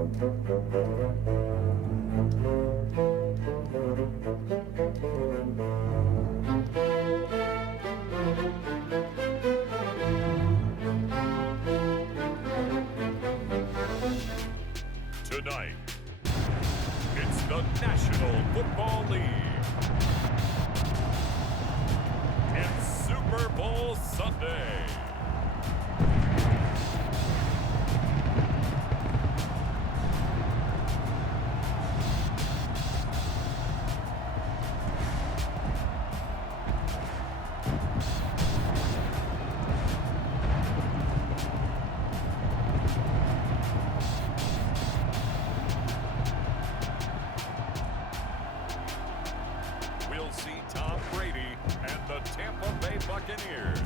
Tonight, it's the National Football League. It's Super Bowl Sunday. We'll see Tom Brady and the Tampa Bay Buccaneers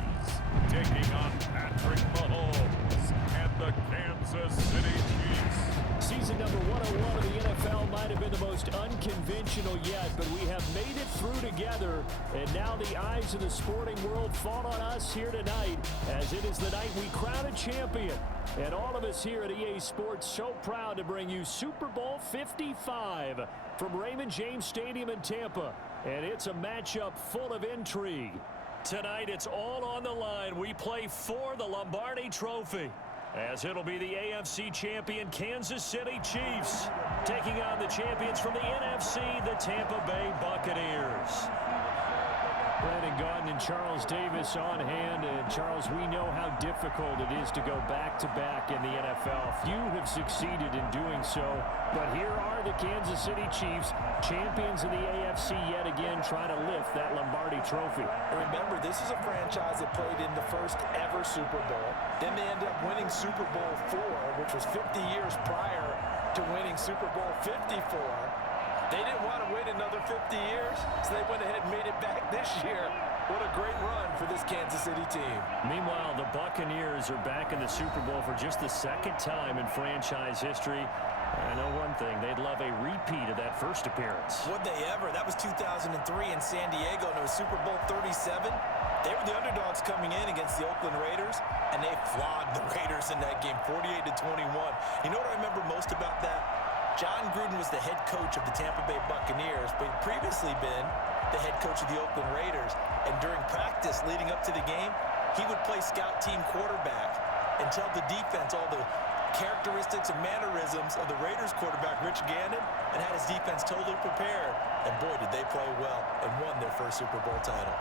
taking on Patrick Mahomes and the Kansas City Chiefs. Season number 101 of the NFL might have been the most unconventional yet, but we have made it through together, and now the eyes of the sporting world fall on us here tonight, as it is the night we crown a champion. And all of us here at EA Sports so proud to bring you Super Bowl 55 from Raymond James Stadium in Tampa. And it's a matchup full of intrigue. Tonight, it's all on the line. We play for the Lombardi Trophy, as it'll be the AFC champion Kansas City Chiefs taking on the champions from the NFC, the Tampa Bay Buccaneers. Brandon Gaudin and Charles Davis on hand. And Charles, we know how difficult it is to go back-to-back in the NFL. Few have succeeded in doing so, but here are the Kansas City Chiefs, champions of the AFC yet again, trying to lift that Lombardi Trophy. Remember, this is a franchise that played in the first ever Super Bowl. Then they ended up winning Super Bowl IV, which was 50 years prior to winning Super Bowl 54. They didn't want to wait another 50 years, so they went ahead and made it back this year. What a great run for this Kansas City team. Meanwhile, the Buccaneers are back in the Super Bowl for just the second time in franchise history. I know one thing, they'd love a repeat of that first appearance. Would they ever? That was 2003 in San Diego, and it was Super Bowl 37. They were the underdogs coming in against the Oakland Raiders, and they flogged the Raiders in that game, 48-21. You know what I remember most about that? John Gruden was the head coach of the Tampa Bay Buccaneers, but he'd previously been the head coach of the Oakland Raiders. And during practice leading up to the game, he would play scout team quarterback and tell the defense all the characteristics and mannerisms of the Raiders quarterback, Rich Gannon, and had his defense totally prepared. And boy, did they play well and won their first Super Bowl title.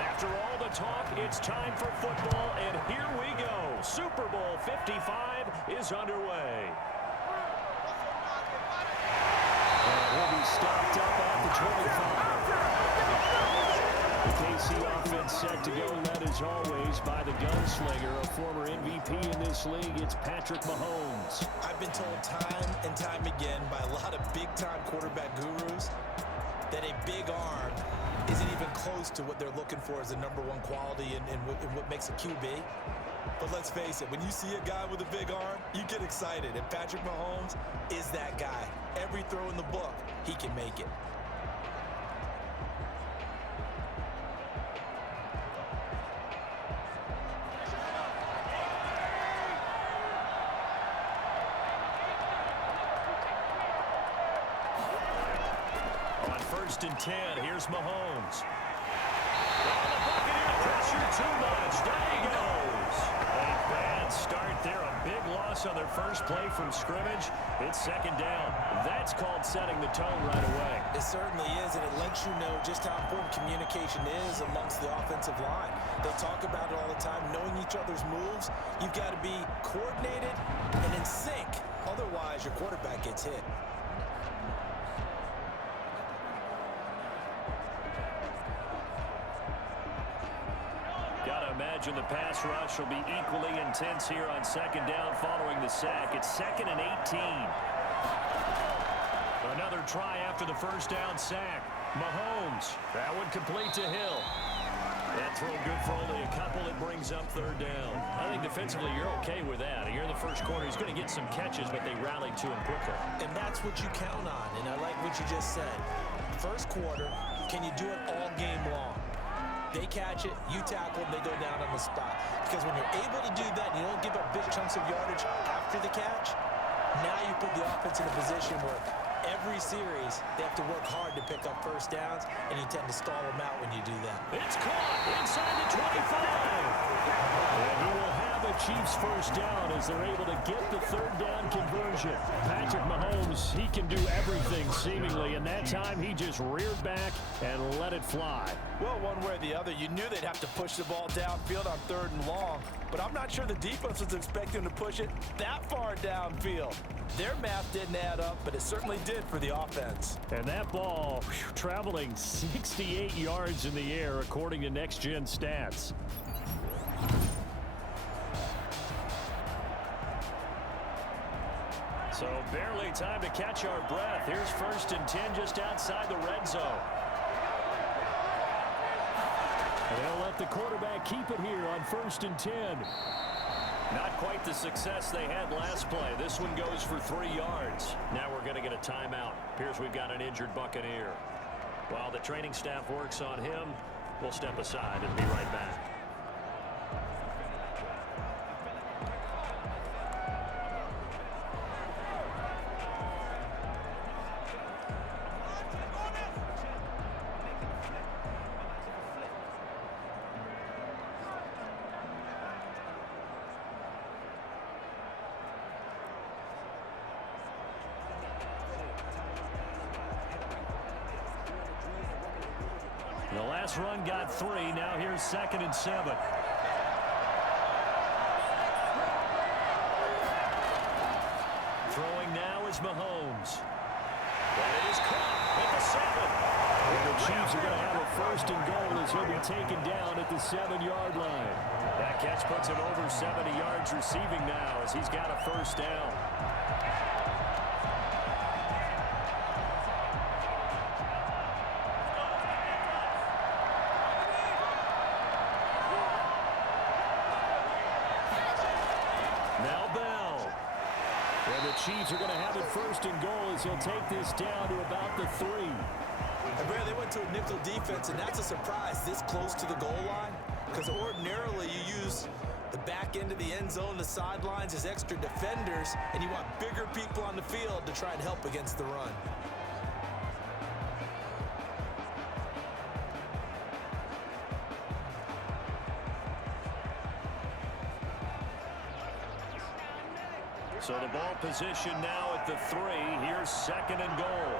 After all the talk, it's time for football, and here we go. Super Bowl 55 is underway. And we'll be stopped up at the 25. The KC offense set to go, led as always by the gunslinger, a former MVP in this league. It's Patrick Mahomes. I've been told time and time again by a lot of big-time quarterback gurus that a big arm isn't even close to what they're looking for as the number one quality in what makes a QB. But let's face it, when you see a guy with a big arm, you get excited. And Patrick Mahomes is that guy. Every throw in the book, he can make it. On 1st and 10, here's Mahomes. Oh, the Buccaneer pressure too much. Down he goes. A bad start there. A big loss on their first play from scrimmage. It's 2nd down. That's called setting the tone right away. It certainly is, and it lets you know just how important communication is amongst the offensive line. They talk about it all the time, knowing each other's moves. You've got to be coordinated and in sync. Otherwise, your quarterback gets hit. Gotta imagine the pass rush will be equally intense here on 2nd down following the sack. It's 2nd and 18. Another try after the 1st down sack. Mahomes, that one complete to Hill. That throw good for only a couple. It brings up 3rd down. I think defensively you're okay with that. Here in the first quarter, he's going to get some catches, but they rallied to him quickly. And that's what you count on, and I like what you just said. First quarter, can you do it all game long? They catch it, you tackle them, they go down on the spot. Because when you're able to do that, and you don't give up big chunks of yardage after the catch, now you put the offense in a position where every series they have to work hard to pick up first downs, and you tend to stall them out when you do that. It's caught inside the 25. And he will have a Chiefs first down as they're able to get the third down conversion. Patrick Mahomes, he can do everything seemingly, and that time he just reared back and let it fly. Well, one way or the other, you knew they'd have to push the ball downfield on 3rd and long, but I'm not sure the defense was expecting to push it that far downfield. Their math didn't add up, but it certainly did for the offense. And that ball traveling 68 yards in the air, according to Next Gen Stats. So barely time to catch our breath. Here's 1st and 10 just outside the red zone. And they'll let the quarterback keep it here on 1st and 10. Not quite the success they had last play. This one goes for 3 yards. Now we're going to get a timeout. Appears we've got an injured Buccaneer. While the training staff works on him, we'll step aside and be right back. The last run got 3. Now here's 2nd and 7. Throwing now is Mahomes. That is caught at the 7. And the Chiefs are going to have a 1st and goal as he'll be taken down at the 7-yard line. That catch puts him over 70 yards receiving now as he's got a 1st down. Chiefs are going to have it 1st and goal as he'll take this down to about the 3. And Brad, they went to a nickel defense, and that's a surprise this close to the goal line, because ordinarily you use the back end of the end zone, the sidelines as extra defenders, and you want bigger people on the field to try and help against the run. So the ball position now at the 3. Here's 2nd and goal.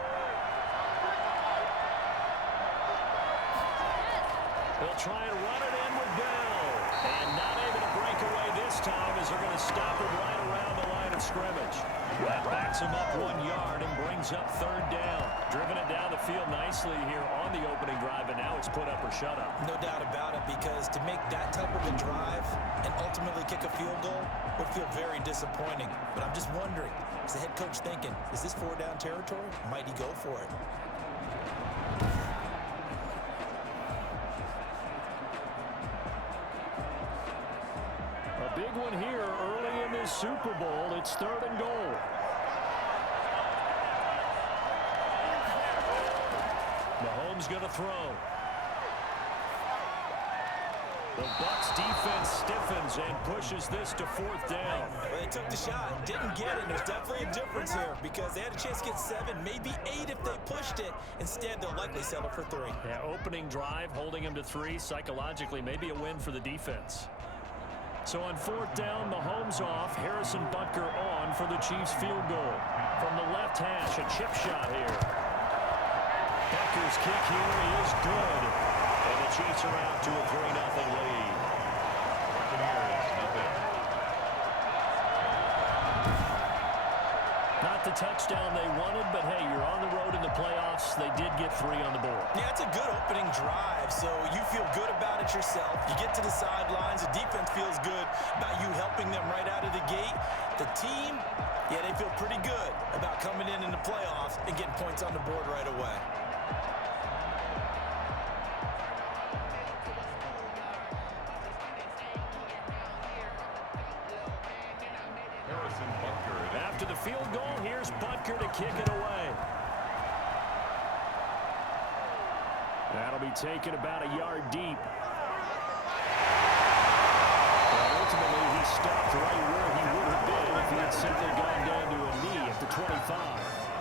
They'll try and run it in with Bell. And not able to break away this time as they're going to stop him right around the line of scrimmage. That backs him up 1 yard and brings up 3rd down. Driven it down the field nicely here on the opening drive, and now it's put up or shut up. No doubt about it, because to make that type of a drive and ultimately kick a field goal would feel very disappointing. But I'm just wondering, is the head coach thinking, is this 4-down territory? Might he go for it? A big one here early in this Super Bowl. It's 3rd and goal. Mahomes going to throw. The Bucs defense stiffens and pushes this to 4th down. Well, they took the shot, didn't get it. There's definitely a difference here because they had a chance to get 7, maybe 8 if they pushed it. Instead, they'll likely settle for 3. Yeah, opening drive, holding him to 3, psychologically, maybe a win for the defense. So on 4th down, Mahomes off, Harrison Butker on for the Chiefs field goal. From the left hash, a chip shot here. Butker's kick here is good. And the Chiefs are out to a 3-0 lead. Not the touchdown they wanted, but hey, you're on the road in the playoffs. They did get 3 on the board. Yeah, it's a good opening drive, so you feel good about it yourself. You get to the sidelines, the defense feels good about you helping them right out of the gate. The team, yeah, they feel pretty good about coming in the playoffs and getting points on the board right away. After the field goal, here's Butker to kick it away. That'll be taken about a yard deep. And ultimately, he stopped right where he would have been if he had simply gone down to a knee at the 25.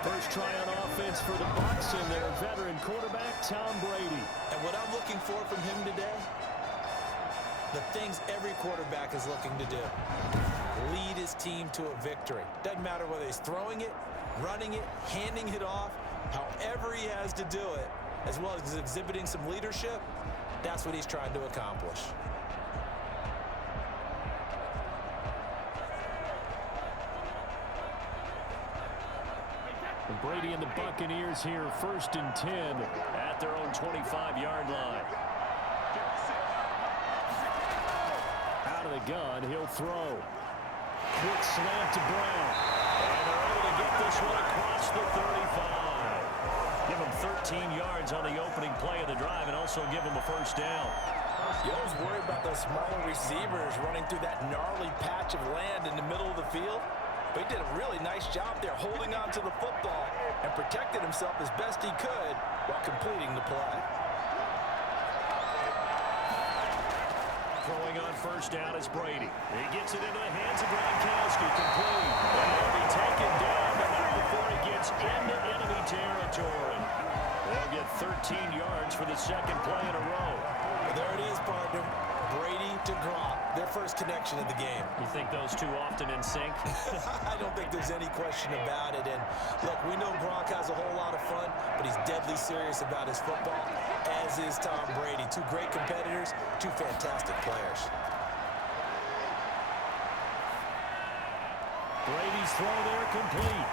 First try on offense for the Bucs and their veteran quarterback, Tom Brady. And what I'm looking for from him today, the things every quarterback is looking to do. Lead his team to a victory. Doesn't matter whether he's throwing it, running it, handing it off, however he has to do it, as well as exhibiting some leadership, that's what he's trying to accomplish. Brady and the Buccaneers here, 1st and 10 at their own 25-yard line. Out of the gun, he'll throw. Quick slant to Brown. And they're able to get this one across the 35. Give him 13 yards on the opening play of the drive and also give him a first down. You always worry about those smaller receivers running through that gnarly patch of land in the middle of the field. But he did a really nice job there holding on to the football and protected himself as best he could while completing the play. Throwing on first down is Brady. He gets it into the hands of Gronkowski, complete. And he'll be taken down, but not before he gets into enemy territory. They'll get 13 yards for the second play in a row. Well, there it is, partner. Brady to Gronk, their first connection of the game. You think those two often in sync? I don't think there's any question about it. And look, we know Gronk has a whole lot of fun, but he's deadly serious about his football, as is Tom Brady. Two great competitors, two fantastic players. Brady's throw there complete.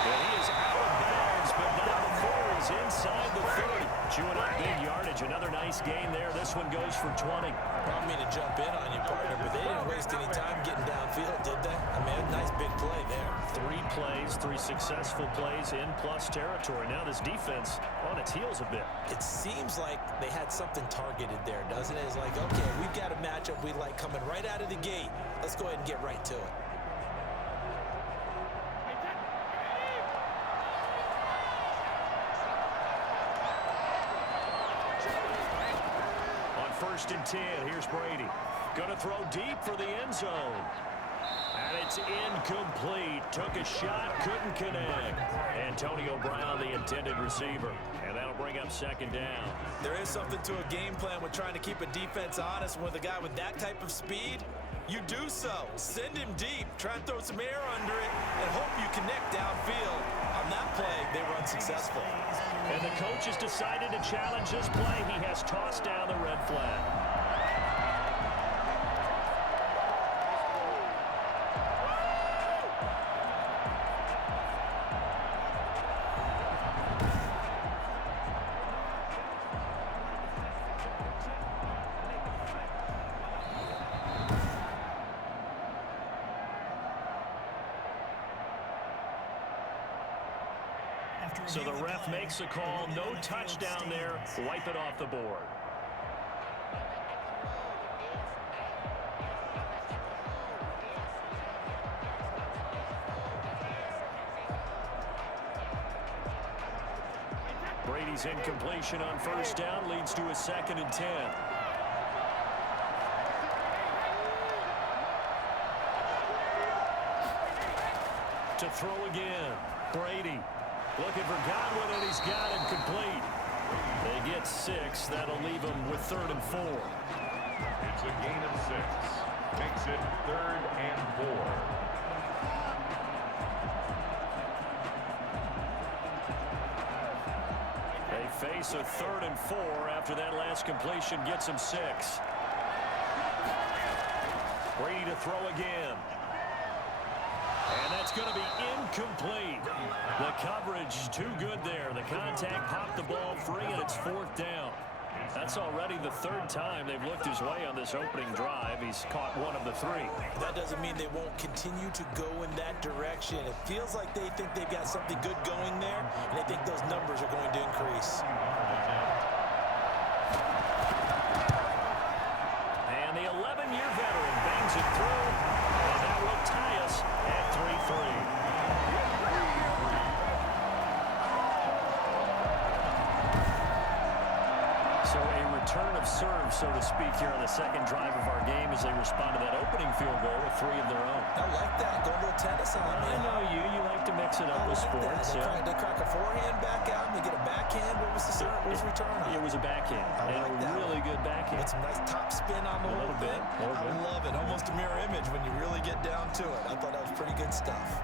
And he is out of bounds, but not before he's inside the 30. Chewing up big yardage. Another nice gain there. This one goes for 20. I don't mean to jump in on you, partner, but they didn't waste any time getting downfield, did they? I mean, a nice big play there. 3 plays, 3 successful plays in plus territory. Now this defense on its heels a bit. It seems like they had something targeted there, doesn't it? It's like, okay, we've got a matchup we like coming right out of the gate. Let's go ahead and get right to it. First and 10. Here's Brady. Going to throw deep for the end zone. And it's incomplete. Took a shot, couldn't connect. Antonio Brown, the intended receiver. And that'll bring up second down. There is something to a game plan with trying to keep a defense honest. With a guy with that type of speed, you do so. Send him deep. Try and throw some air under it and hope you connect downfield. On that play, they were unsuccessful. And the coach has decided to challenge this play. He has tossed down the red flag. So the ref makes a call. No touchdown there. Wipe it off the board. Brady's incompletion on first down leads to a 2nd and 10. To throw again. Brady. Looking for Godwin, and he's got him complete. They get 6. That'll leave them with 3rd and 4. It's a gain of 6. Makes it 3rd and 4. They face a 3rd and 4 after that last completion gets him 6. Brady to throw again. And that's going to be incomplete. The coverage too good there. The contact popped the ball free, and it's 4th down. That's already the 3rd time they've looked his way on this opening drive. He's caught 1 of the 3. That doesn't mean they won't continue to go in that direction. It feels like they think they've got something good going there, and they think those numbers are going to increase. And the 11-year veteran bangs it through, and that will tie us at 3-3. So a return of serve, so to speak, here on the second drive of our game as they respond to that opening field goal with 3 of their own. I like that. Go a little tennis on me. I know you. You like to mix it up with sports. They crack a forehand back out and they get a backhand. What was the serve? What was the return on? It was a backhand. And a really good backhand. With some nice top spin on the whole thing. I love it. Almost a mirror image when you really get down to it. I thought that was pretty good stuff.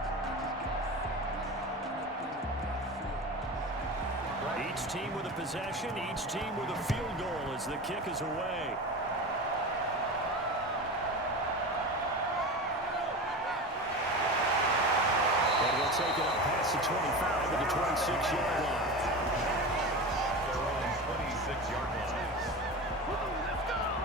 Each team with a possession, each team with a field goal as the kick is away. And we'll take it up past the 25 to the 26-yard line. Their own 26-yard line.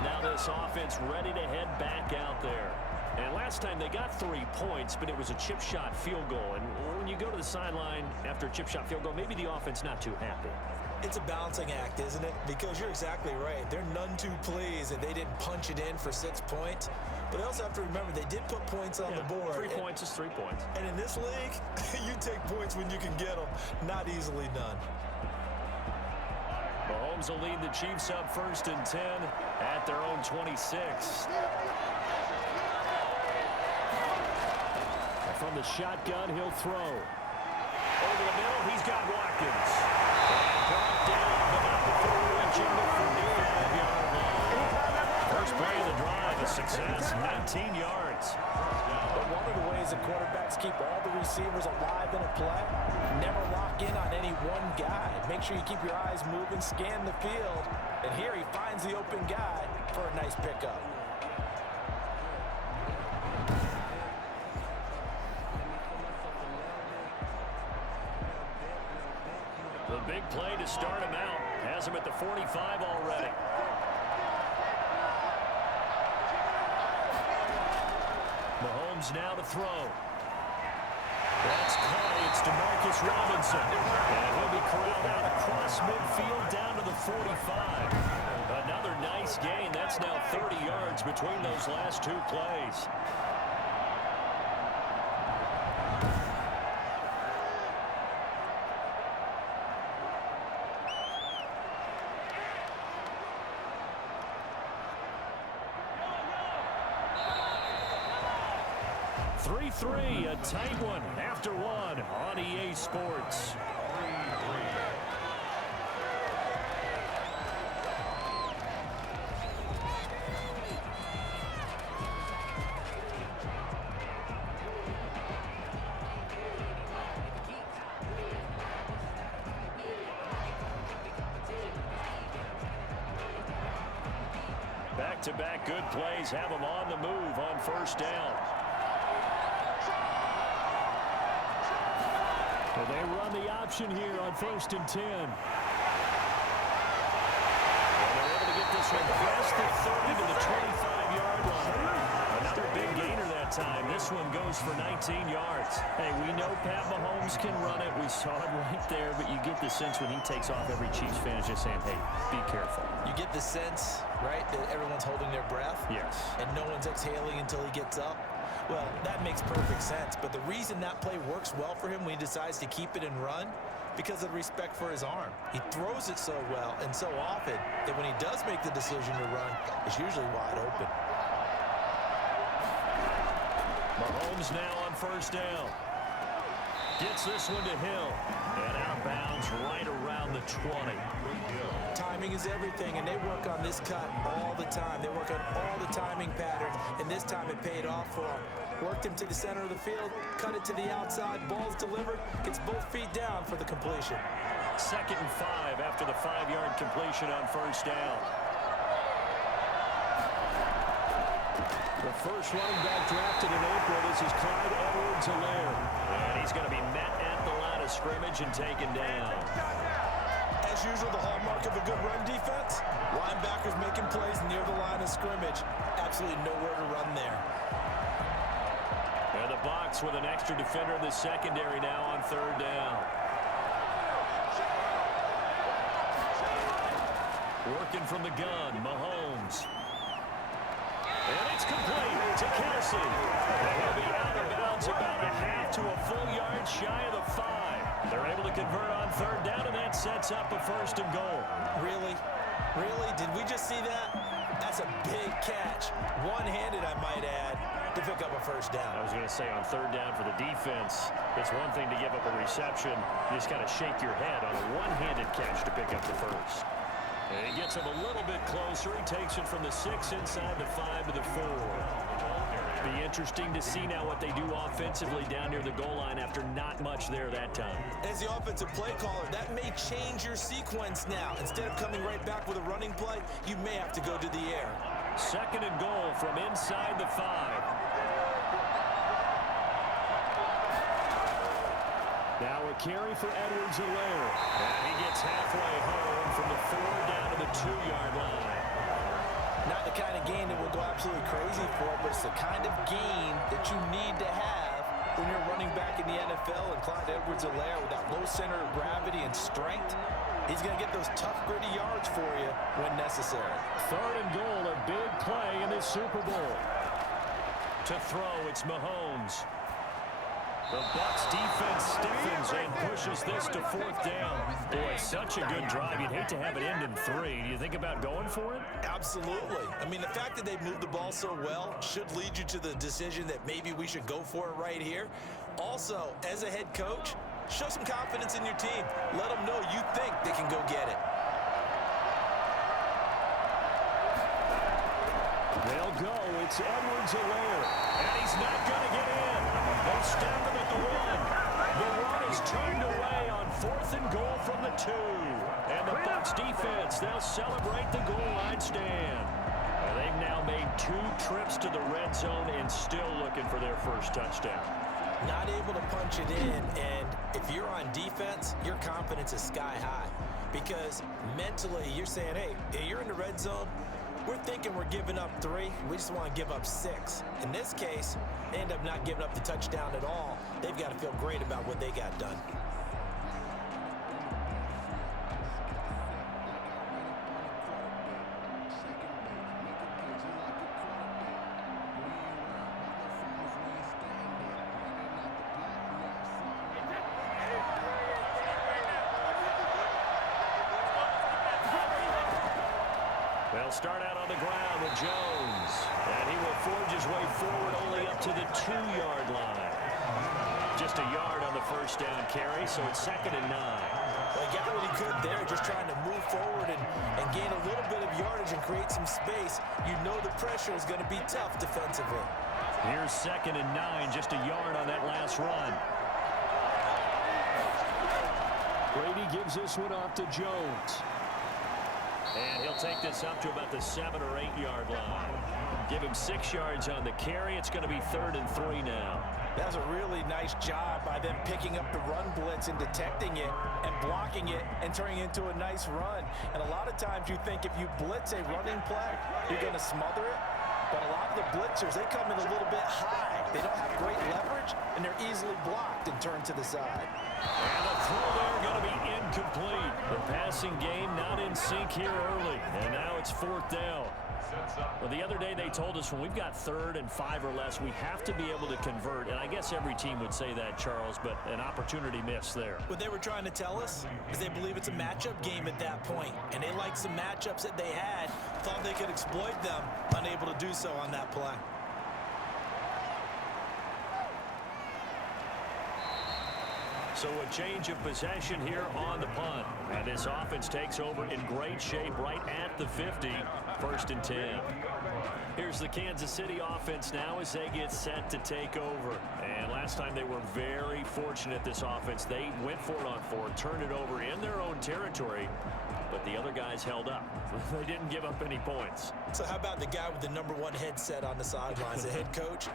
Now this offense ready to head back out there. And last time they got 3 points, but it was a chip shot field goal. And when you go to the sideline after a chip shot field goal, maybe the offense not too happy. It's a balancing act, isn't it? Because you're exactly right. They're none too pleased that they didn't punch it in for 6 points. But they also have to remember they did put points on the board. 3 points is 3 points. And in this league, you take points when you can get them. Not easily done. Mahomes will lead the Chiefs up 1st and 10 at their own 26. From the shotgun, he'll throw. Over the middle, he's got Watkins. And brought down, but not before reaching the 45-yard line. First play of the drive, a success, 19 yards. But one of the ways the quarterbacks keep all the receivers alive in a play, never lock in on any one guy. Make sure you keep your eyes moving, scan the field. And here he finds the open guy for a nice pickup. The big play to start him out. Has him at the 45 already. Mahomes now to throw. That's caught. It's DeMarcus Robinson. And he'll be corralled out across midfield down to the 45. Another nice gain. That's now 30 yards between those last 2 plays. A tight one after 1 on EA Sports. Back-to-back good plays have them on the move on 1st down. Well, they run the option here on 1st and 10. And they're able to get this one past the 30 to the 25-yard line. Another big gainer that time. This one goes for 19 yards. Hey, we know Pat Mahomes can run it. We saw it right there, but you get the sense when he takes off, every Chiefs fan is just saying, hey, be careful. You get the sense, right, that everyone's holding their breath? Yes. And no one's exhaling until he gets up? Well, that makes perfect sense, but the reason that play works well for him when he decides to keep it and run, because of the respect for his arm. He throws it so well and so often that when he does make the decision to run, it's usually wide open. Mahomes now on 1st down. Gets this one to Hill. And outbounds right around the 20. Timing is everything, and they work on this cut all the time. They work on all the timing patterns, and this time it paid off for him. Worked him to the center of the field, cut it to the outside, ball's delivered, gets both feet down for the completion. 2nd and 5 after the 5-yard completion on 1st down. The first running back drafted in April. This is Clyde Edwards-Helaire. And he's going to be met at the line of scrimmage and taken down. As usual, the hallmark of a good run defense, linebackers making plays near the line of scrimmage. Absolutely nowhere to run there. And the box with an extra defender in the secondary now on 3rd down. Working from the gun, Mahomes. And it's complete to Kelsey. And he'll be out of bounds about a half to a full yard shy of the 5. They're able to convert on 3rd down, and that sets up a 1st and goal. Really? Really? did we just see that? That's a big catch. One-handed, I might add, to pick up a first down. I was going to say on third down for the defense, it's one thing to give up a reception. You just got to shake your head on a one-handed catch to pick up the first. And he gets him a little bit closer. He takes it from the 6 inside the 5 to the 4. Be interesting to see now what they do offensively down near the goal line after not much there that time. As the offensive play caller, that may change your sequence now. Instead of coming right back with a running play, you may have to go to the air. Second and goal from inside the 5. Now a carry for Edwards-Helaire. And he gets halfway home from the 4 down to the 2-yard line. Not the kind of game that will go absolutely crazy for, but it's the kind of game that you need to have when you're running back in the NFL. And Clyde Edwards-Helaire, with that low center of gravity and strength, he's going to get those tough, gritty yards for you when necessary. Third and goal, a big play in this Super Bowl. To throw, it's Mahomes. The Bucs defense stiffens and pushes this to 4th down. Boy, such a good drive. You'd hate to have it end in 3. Do you think about going for it? Absolutely. I mean, the fact that they've moved the ball so well should lead you to the decision that maybe we should go for it right here. Also, as a head coach, show some confidence in your team. Let them know you think they can go get it. They'll go. It's Edwards-Helaire. And he's not going to get in. They'll stop him at the 1. The run is turned away on 4th and goal from the 2. And the Bucs defense, they'll celebrate the goal line stand. And they've now made 2 trips to the red zone and still looking for their first touchdown. Not able to punch it in, and if you're on defense, your confidence is sky high. Because mentally, you're saying, hey, you're in the red zone. We're thinking we're giving up 3. We just want to give up 6. In this case, they end up not giving up the touchdown at all. They've got to feel great about what they got done. They'll start out on the ground with Jones. And he will forge his way forward only up to the 2-yard line. Just a yard on the first down carry, so it's 2nd and 9. Well, he got what he could there, just trying to move forward and gain a little bit of yardage and create some space. You know the pressure is going to be tough defensively. Here's 2nd and 9, just a yard on that last run. Brady gives this one off to Jones. And he'll take this up to about the 7 or 8 yard line. Give him 6 yards on the carry. It's going to be 3rd and 3 now. That's a really nice job by them picking up the run blitz and detecting it and blocking it and turning it into a nice run. And a lot of times you think if you blitz a running play, you're going to smother it. But a lot of the blitzers, they come in a little bit high. They don't have great leverage, and they're easily blocked and turned to the side. And the throw there going to be incomplete. The passing game not in sync here early. And now it's 4th down. Well, the other day they told us when we've got 3rd and 5 or less, we have to be able to convert. And I guess every team would say that, Charles, but an opportunity missed there. What they were trying to tell us is they believe it's a matchup game at that point. And they liked some matchups that they had, thought they could exploit them, unable to do so on that play. So a change of possession here on the punt. And this offense takes over in great shape right at the 50. 1st and 10. Here's the Kansas City offense now as they get set to take over. And last time they were very fortunate, this offense. They went for it on 4, turned it over in their own territory. But the other guys held up. They didn't give up any points. So how about the guy with the #1 headset on the sidelines, the head coach?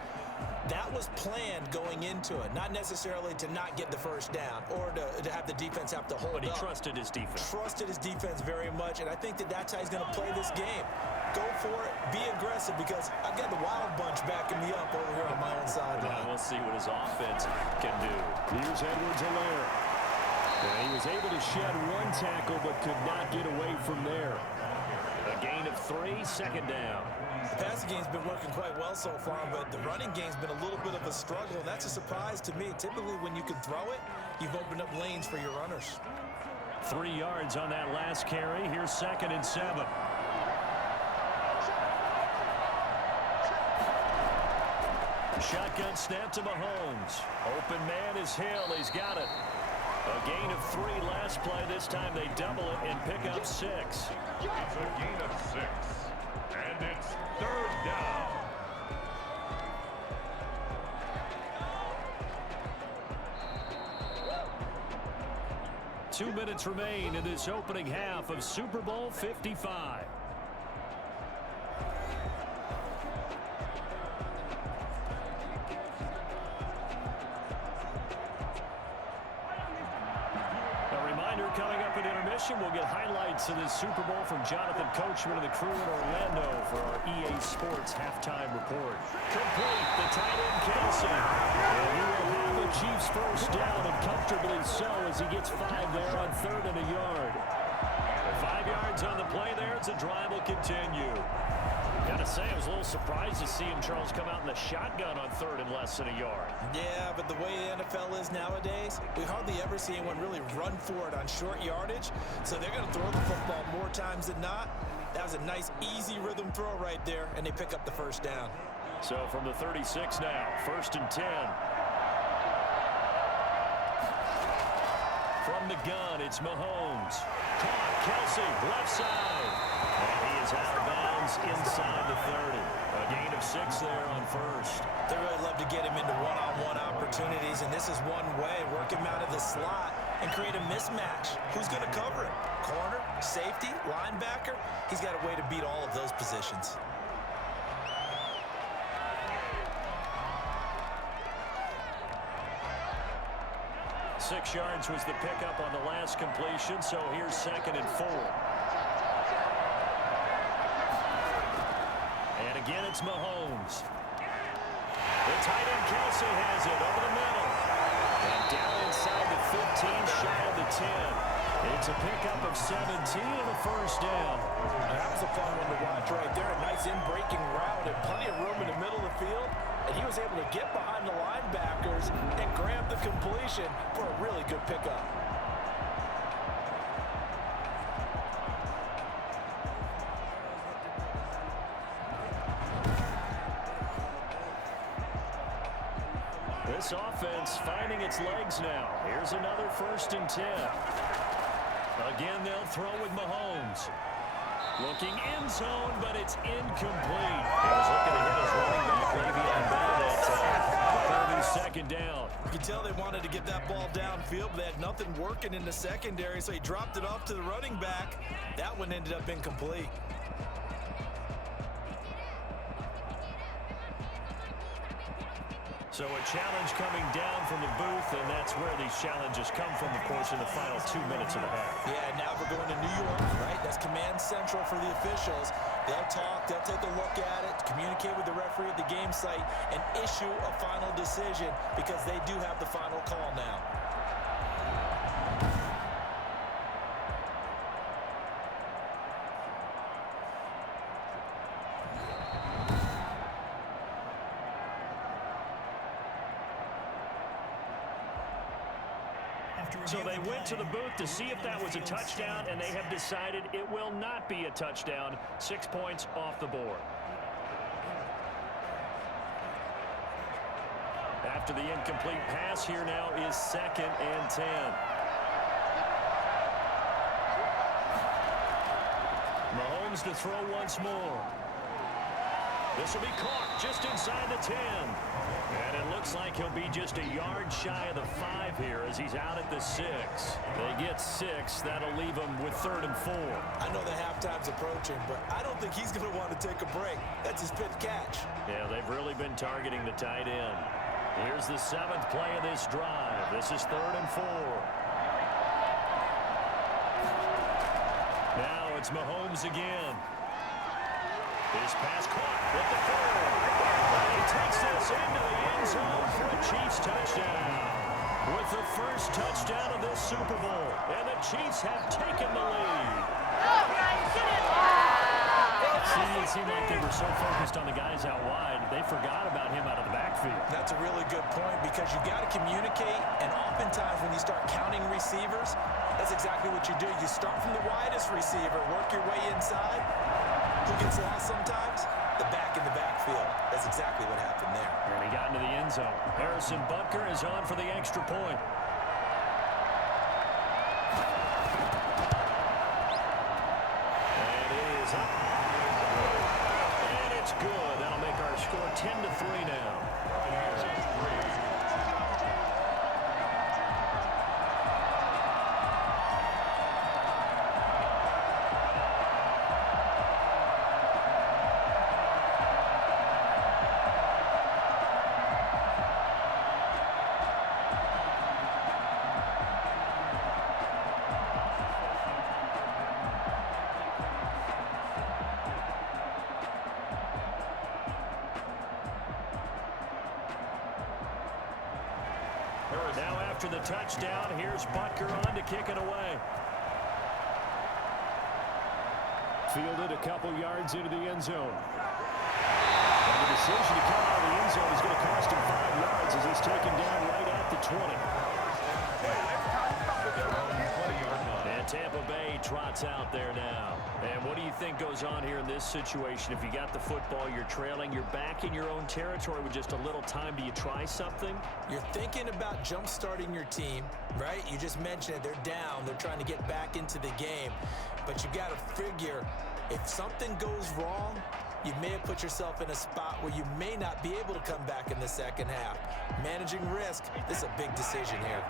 That was planned going into it, not necessarily to not get the first down or to have the defense have to hold up. But he trusted his defense. Trusted his defense very much, and I think that's how he's going to play this game. Go for it, be aggressive, because I've got the wild bunch backing me up over here on my own sideline. We'll see what his offense can do. Here's Edwards-Helaire. He was able to shed 1 tackle, but could not get away from there. A gain of 3, 2nd down. The passing game's been working quite well so far, but the running game's been a little bit of a struggle, and that's a surprise to me. Typically, when you can throw it, you've opened up lanes for your runners. 3 yards on that last carry. Here's 2nd and 7. Shotgun snap to Mahomes. Open man is Hill. He's got it. A gain of 3 last play. This time they double it and pick up 6. It's a gain of 6. And it's 3rd down. Two minutes remain in this opening half of Super Bowl 55. Coming up at intermission, we'll get highlights of this Super Bowl from Jonathan Coachman and the crew in Orlando for our EA Sports halftime report. Complete, the tight end Kelsey. And he will have the Chiefs first down, and comfortably so as he gets 5 there on 3rd and a yard. 5 yards on the play there as the drive will continue. Gotta say, I was a little surprised to see him, Charles, come out in the shotgun on 3rd and less than a yard. Yeah, but the way the NFL is nowadays, we hardly ever see anyone really run for it on short yardage. So they're going to throw the football more times than not. That was a nice, easy rhythm throw right there, and they pick up the first down. So from the 36 now, 1st and 10. From the gun, it's Mahomes. Caught, Kelsey, left side. And he is out of bounds inside the 30. A gain of 6 there on 1st. They really love to get him into one-on-one opportunities, and this is one way. Work him out of the slot and create a mismatch. Who's going to cover him? Corner, safety, linebacker? He's got a way to beat all of those positions. Six yards was the pickup on the last completion, so here's 2nd and 4. And again, it's Mahomes. The tight end Kelsey has it over the middle. And down inside the 15, shy of the 10. It's a pickup of 17 and a first down. That was a fun one to watch right there. A nice in-breaking route and plenty of room in the middle of the field. And he was able to get behind the linebackers and grab the completion for a really good pickup. This offense finding its legs now. Here's another 1st and 10. Again, they'll throw with Mahomes. Looking end zone, but it's incomplete. He was looking to hit his running back, Le'Veon Bell, that 2nd down. You can tell they wanted to get that ball downfield, but they had nothing working in the secondary, so he dropped it off to the running back. That one ended up incomplete. So a challenge coming down from the booth, and that's where these challenges come from, of course, in the final 2 minutes of the half. Yeah, now we're going to New York, right? That's command central for the officials. They'll talk, they'll take a look at it, communicate with the referee at the game site, and issue a final decision because they do have the final call now. So they went to the booth to see if that was a touchdown, and they have decided it will not be a touchdown. 6 points off the board. After the incomplete pass, here now is 2nd and 10. Mahomes to throw once more. This will be caught just inside the 10. And it looks like he'll be just a yard shy of the 5 here as he's out at the 6. They get 6. That'll leave him with 3rd and 4. I know the halftime's approaching, but I don't think he's going to want to take a break. That's his fifth catch. Yeah, they've really been targeting the tight end. Here's the 7th play of this drive. This is 3rd and 4. Now it's Mahomes again. His pass caught with the 4. And he takes this into the end zone for a Chiefs touchdown. With the first touchdown of this Super Bowl. And the Chiefs have taken the lead. It seemed like they were so focused on the guys out wide, they forgot about him out of the backfield. That's a really good point because you got to communicate, and oftentimes when you start counting receivers, that's exactly what you do. You start from the widest receiver, work your way inside. Who gets lost sometimes? the back in the backfield. That's exactly what happened there. And he got into the end zone. Harrison Butker is on for the extra point. And it is up. And it's good. That'll make our score 10-3 now. Now after the touchdown, here's Butker on to kick it away. Fielded a couple yards into the end zone. And the decision to come out of the end zone is going to cost him 5 yards as he's taken down right at the 20. And Tampa Bay trots out there now. And what do you think goes on here in this situation? If you got the football, you're trailing, you're back in your own territory with just a little time. Do you try something? You're thinking about jump-starting your team, right? You just mentioned it. They're down. They're trying to get back into the game. But you got to figure, if something goes wrong, you may have put yourself in a spot where you may not be able to come back in the second half. Managing risk, this is a big decision here.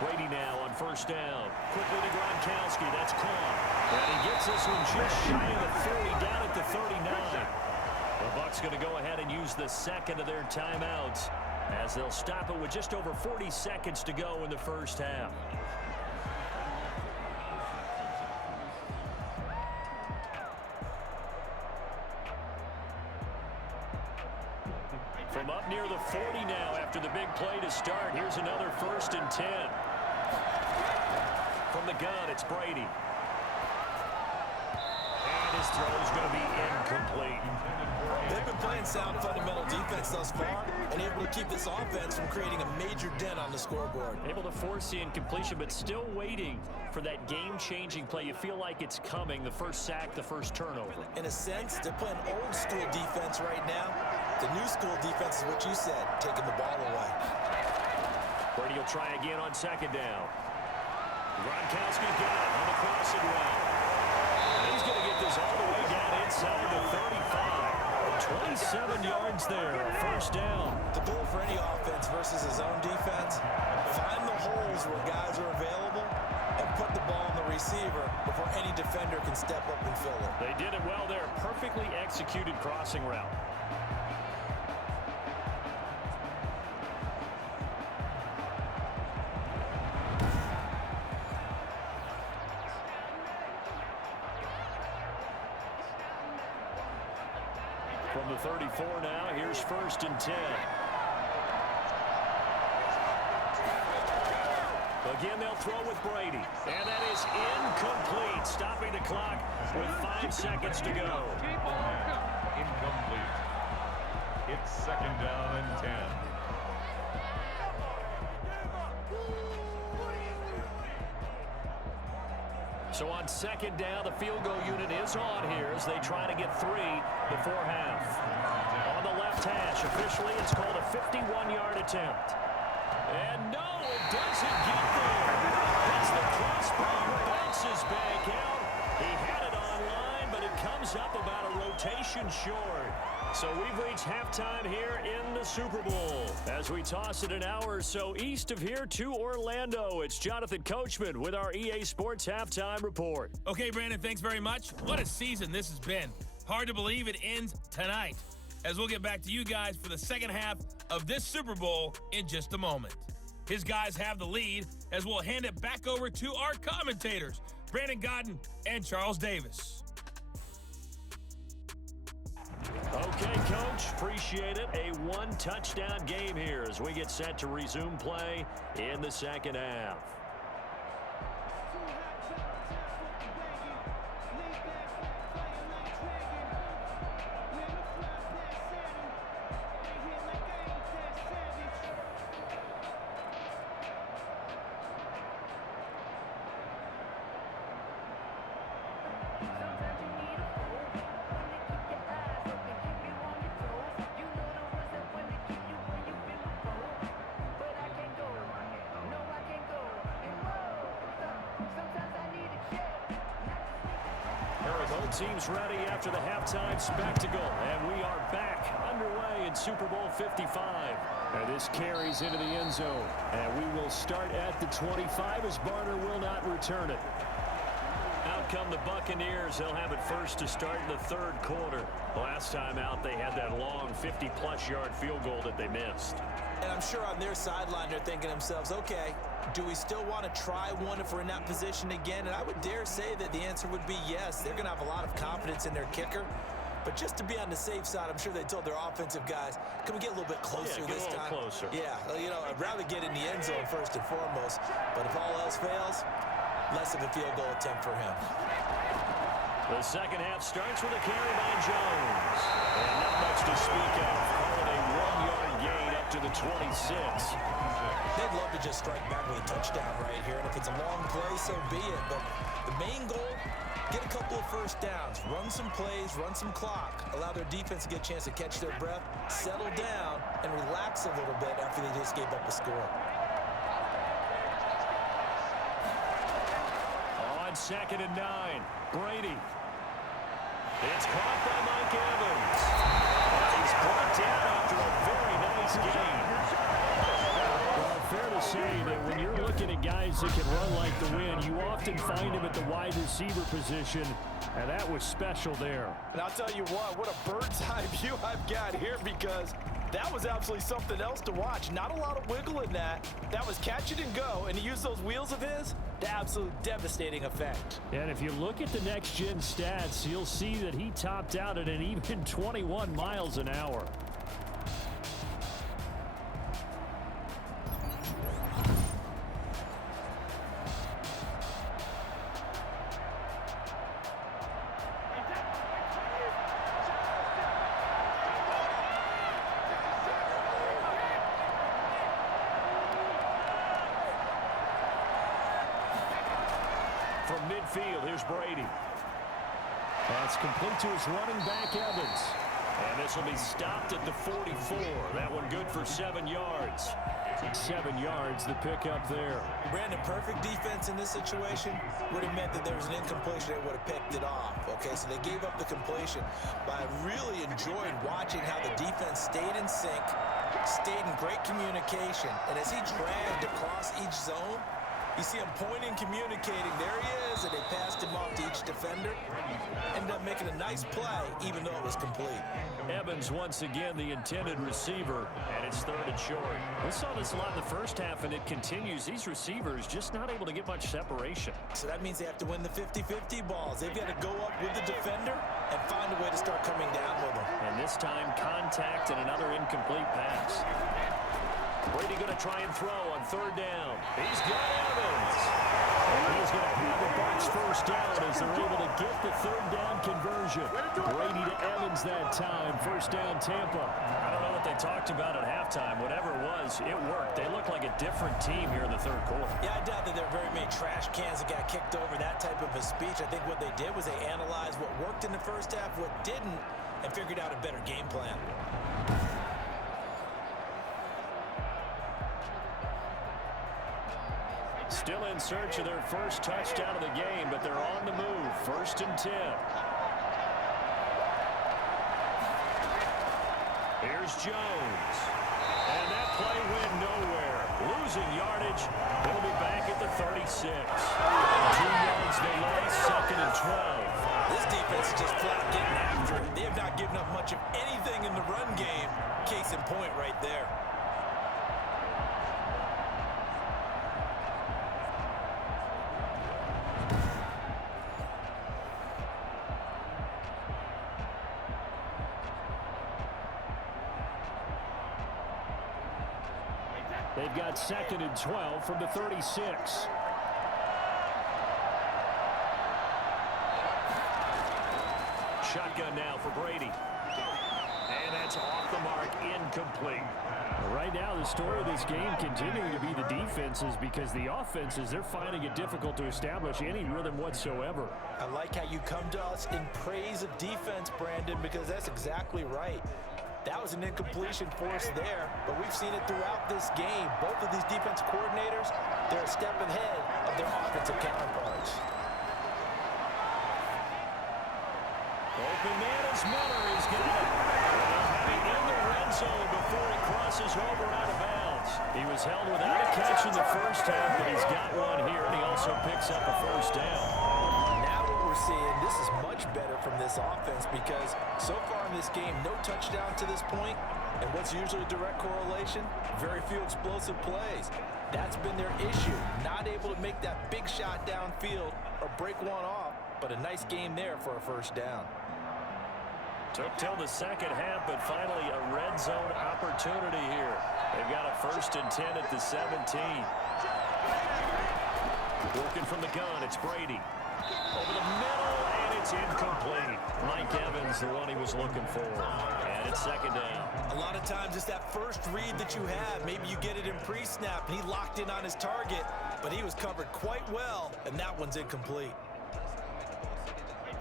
Brady now on first down. Quickly to Gronkowski. That's caught. And he gets this one just shy of the 40, down at the 39. The Bucs going to go ahead and use the second of their timeouts as they'll stop it with just over 40 seconds to go in the first half. From up near the 40 now after the big play to start. Here's another 1st and 10. From the gun, it's Brady. And his throw is going to be incomplete. They've been playing sound fundamental defense thus far and able to keep this offense from creating a major dent on the scoreboard. Able to force the incompletion, but still waiting for that game-changing play. You feel like it's coming, the first sack, the first turnover. In a sense, they're playing old-school defense right now. The new school defense is what you said, taking the ball away. Brady will try again on second down. Gronkowski got it on the crossing route. And he's going to get this all the way down inside the 35. 27 yards there, a first down. The goal for any offense versus his own defense, find the holes where guys are available and put the ball on the receiver before any defender can step up and fill it. They did it well there. Perfectly executed crossing route. From the 34 now, here's 1st and 10. Again, they'll throw with Brady. And that is incomplete, stopping the clock with 5 seconds to go. Incomplete. It's 2nd down and 10. So on 2nd down, the field goal unit is on here as they try to get 3 before half. On the left hash, officially it's called a 51-yard attempt. And no, it doesn't get there. As the crossbar bounces back out. He had it online, but it comes up about a rotation short. So we've reached halftime here in the Super Bowl. As we toss it an hour or so east of here to Orlando, it's Jonathan Coachman with our EA Sports Halftime Report. Okay, Brandon, thanks very much. What a season this has been. Hard to believe it ends tonight, as we'll get back to you guys for the second half of this Super Bowl in just a moment. His guys have the lead, as we'll hand it back over to our commentators, Brandon Godden and Charles Davis. Okay, Coach, appreciate it. A one-touchdown game here as we get set to resume play in the second half. teams ready after the halftime spectacle. And we are back underway in Super Bowl 55. And this carries into the end zone. And we will start at the 25 as Barner will not return it. Out come the Buccaneers. They'll have it first to start in the third quarter. Last time out, they had that long 50-plus yard field goal that they missed. And I'm sure on their sideline, they're thinking to themselves, okay, do we still want to try one if we're in that position again? And I would dare say that the answer would be yes. They're going to have a lot of confidence in their kicker. But just to be on the safe side, I'm sure they told their offensive guys, can we get a little bit closer this time? Closer. Yeah, you know, I'd rather get in the end zone first and foremost. But if all else fails, less of a field goal attempt for him. The second half starts with a carry by Jones. And not much to speak of. Calling a 1-yard gain up to the 26. They'd love to just strike back with a touchdown right here. And if it's a long play, so be it. But the main goal, get a couple of first downs. Run some plays, run some clock. Allow their defense to get a chance to catch their breath, settle down, and relax a little bit after they just gave up a score. On 2nd and 9, Brady. It's caught by Mike Evans. And he's brought down after a very nice game. Well, fair to say that when you're looking at guys that can run like the wind, you often find them at the wide receiver position, and that was special there. And I'll tell you what a bird's eye view I've got here, because that was absolutely something else to watch. Not a lot of wiggle in that. That was catch it and go, and he used those wheels of his to absolute devastating effect. And if you look at the next-gen stats, you'll see that he topped out at an even 21 miles an hour. From midfield, here's Brady. That's complete to his running back, Evans. And this will be stopped at the 44. That one good for 7 yards. 7 yards, the pickup there. Brandon, perfect defense in this situation would have meant that there was an incompletion. They would have picked it off. Okay, so they gave up the completion. But I really enjoyed watching how the defense stayed in sync, stayed in great communication. And as he dragged across each zone, you see him pointing, communicating. There he is, and they passed him off to each defender. Ended up making a nice play, even though it was complete. Evans once again the intended receiver, and it's 3rd and short. We saw this a lot in the first half, and it continues. These receivers just not able to get much separation. So that means they have to win the 50-50 balls. They've got to go up with the defender and find a way to start coming down with them. And this time, contact and another incomplete pass. Brady going to try and throw on 3rd down. He's got Evans. And he's going to have the Bucs first down as they're able to get the 3rd down conversion. Brady to Evans that time. First down, Tampa. I don't know what they talked about at halftime. Whatever it was, it worked. They look like a different team here in the 3rd quarter. Yeah, I doubt that there are very many trash cans that got kicked over, that type of a speech. I think what they did was they analyzed what worked in the first half, what didn't, and figured out a better game plan. Still in search of their first touchdown of the game, but they're on the move. 1st and 10. Here's Jones. And that play went nowhere. Losing yardage. They'll be back at the 36. 2 yards they lost, 2nd and 12. This defense is just flat getting after it. They have not given up much of anything in the run game. Case in point right there. They've got 2nd and 12 from the 36. Shotgun now for Brady. And that's off the mark, incomplete. Right now, the story of this game continuing to be the defenses, because the offenses, they're finding it difficult to establish any rhythm whatsoever. I like how you come to us in praise of defense, Brandon, because that's exactly right. That was an incompletion force there, but we've seen it throughout this game. Both of these defense coordinators, they're a step ahead of their offensive counterparts. Open man is Miller. He's got it. He'll be in the red zone before he crosses over out of bounds. He was held without a catch in the first half, but he's got one here, and he also picks up a first down. Now what we're seeing, this is much better from this offense because so far in this game, no touchdown to this point. And what's usually a direct correlation? Very few explosive plays. That's been their issue. Not able to make that big shot downfield or break one off, but a nice game there for a first down. Took till the second half, but finally a red zone opportunity here. They've got a 1st and 10 at the 17. Working from the gun, it's Brady. Over the middle, and it's incomplete. Mike Evans, the one he was looking for. And it's 2nd down. A lot of times it's that first read that you have. Maybe you get it in pre-snap, and he locked in on his target, but he was covered quite well, and that one's incomplete.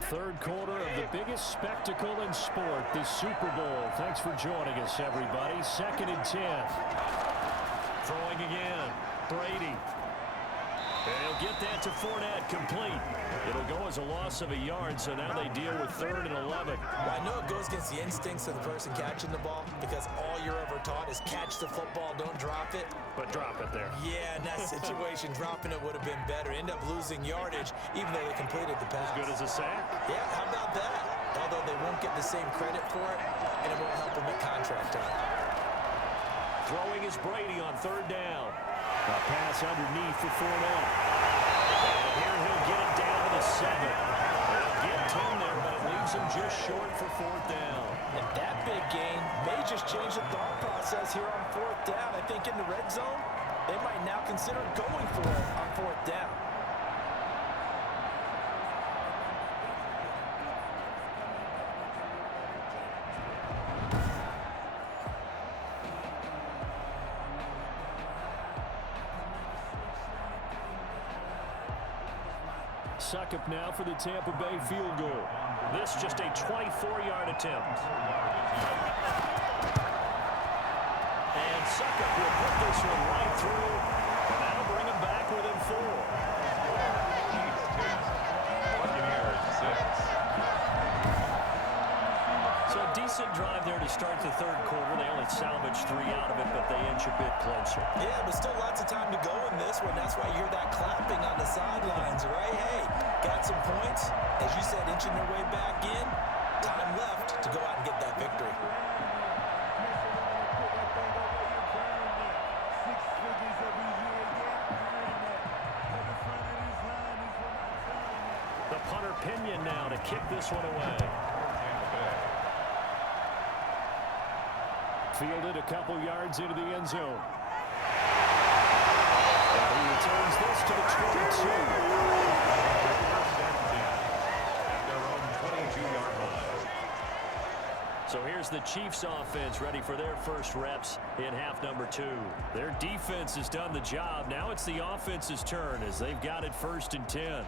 Third quarter of the biggest spectacle in sport, the Super Bowl. Thanks for joining us, everybody. 2nd and 10. Throwing again. Brady. And he'll get that to Fournette, complete. It'll go as a loss of a yard, so now they deal with 3rd and 11. Well, I know it goes against the instincts of the person catching the ball because all you're ever taught is catch the football, don't drop it. But drop it there. Yeah, in that situation, dropping it would have been better. End up losing yardage, even though they completed the pass. As good as a sack. Yeah, how about that? Although they won't get the same credit for it, and it won't help them at contract time. Throwing is Brady on 3rd down. A pass underneath for Fournette. And here he'll get it down to the 7. They'll get 10 there, but it leaves him just short for 4th down. And that big gain may just change the thought process here on 4th down. I think in the red zone, they might now consider going for it on 4th down. Suckup now for the Tampa Bay field goal. This just a 24-yard attempt. And Suckup will put this one right through, and that'll bring him back within 4. So a decent drive there to start the 3rd quarter. They only salvaged 3 out of it, but they inch a bit closer. Yeah, but still lots of time to go in this one. That's why you hear that clapping on the sidelines, right? Hey, got some points. As you said, inching their way back in. Time left to go out and get that victory. The punter Pinion now to kick this one away. Fielded a couple yards into the end zone. And he returns this to the 22. So here's the Chiefs offense ready for their first reps in half number 2. Their defense has done the job. Now it's the offense's turn as they've got it 1st and 10.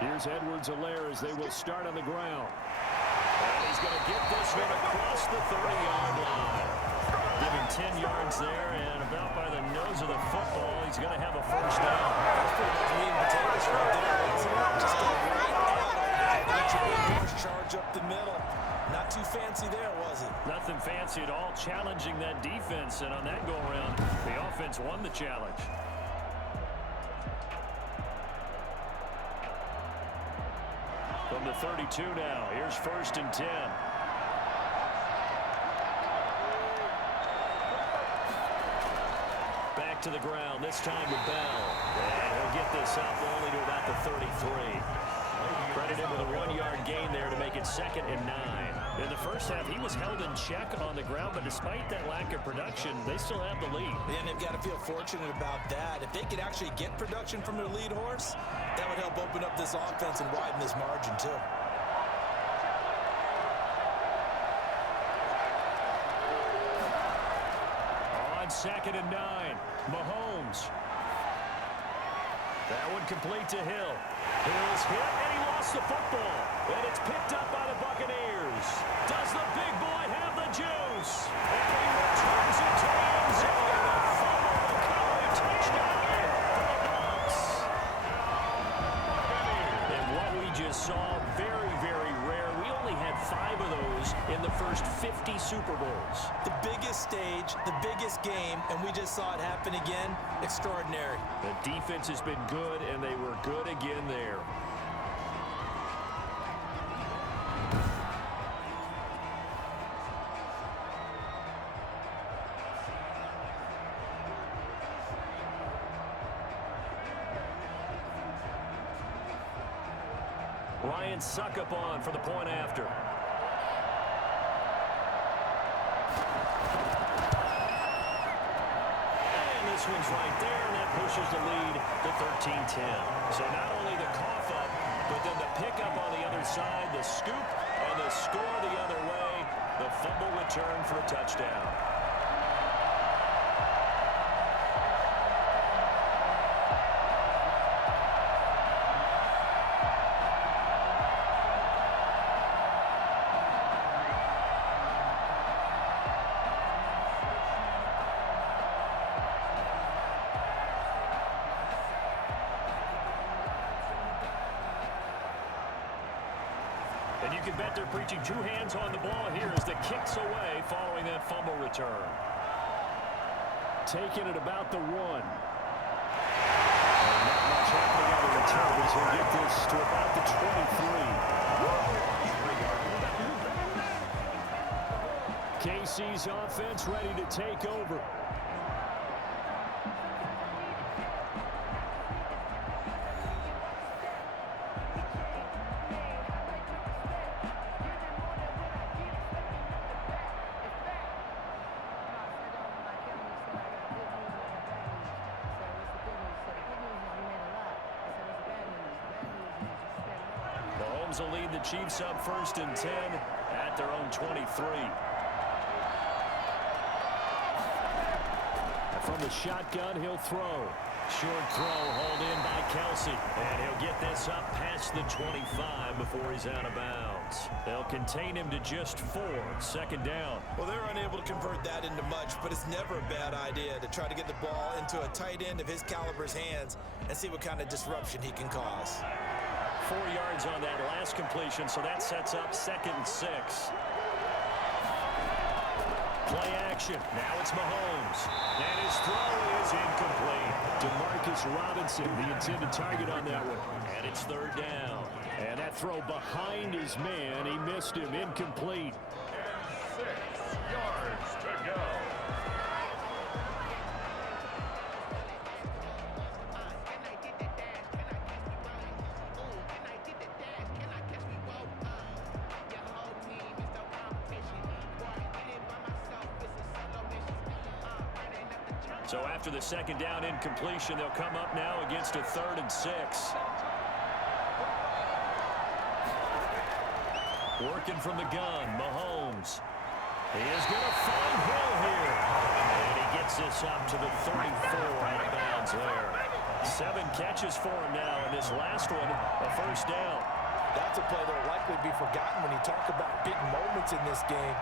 Here's Edwards-Helaire as they will start on the ground. And he's going to get this one across the 30-yard line. Give him 10 yards there, and about by the nose of the football, he's going to have a first down. That's pretty much meat and potatoes right there. Just go right out. That's a big push charge up the middle. Not too fancy there, was it? Nothing fancy at all, challenging that defense, and on that go-around, the offense won the challenge. From the 32 now, here's 1st and 10. Back to the ground, this time with Bell. And he'll get this up only to about the 33. Credited with a 1-yard gain there to make it 2nd and 9. In the first half, he was held in check on the ground, but despite that lack of production, they still have the lead. And they've got to feel fortunate about that. If they could actually get production from their lead horse, that would help open up this offense and widen this margin too. On 2nd and 9, Mahomes. That one complete to Hill. Hill's hit, and he lost the football. And it's picked up by the Buccaneers. Does the big boy have the juice? And he returns it to the end zone. Fumble recovery, touchdown for the Bucs. And what we just saw, very, very rare. We only had 5 of those in the first 50 Super Bowls. The biggest stage, the biggest game, and we just saw it happen again. Extraordinary. The defense has been good, and they were good again there. Ryan Suckup on for the point after. And this one's right there, and that pushes the lead to 13-10. So not only the cough up, but then the pickup on the other side, the scoop, and the score the other way. The fumble return for a touchdown. And you can bet they're preaching 2 hands on the ball here as the kick's away following that fumble return. Taking it about the 1. Not much happening on the return as he'll get this to about the 23. KC's offense ready to take over. Mahomes will lead the Chiefs up 1st and 10 at their own 23. From the shotgun, he'll throw. Short throw hauled in by Kelsey. And he'll get this up past the 25 before he's out of bounds. They'll contain him to just 4. 2nd down. Well, they're unable to convert that into much, but it's never a bad idea to try to get the ball into a tight end of his caliber's hands and see what kind of disruption he can cause. 4 yards on that last completion, so that sets up 2nd and 6. Play action. Now it's Mahomes. And his throw is incomplete. Demarcus Robinson, the intended target on that one. And it's 3rd down. And that throw behind his man. He missed him. Incomplete. 6 yards to go. So after the 2nd down incompletion, they'll come up now against a 3rd and 6. Working from the gun, Mahomes. He is going to find Hill here. And he gets this up to the 34 out of bounds there. 7 catches for him now, and this last one, a 1st down. That's a play that will likely be forgotten when you talk about big moments in this game.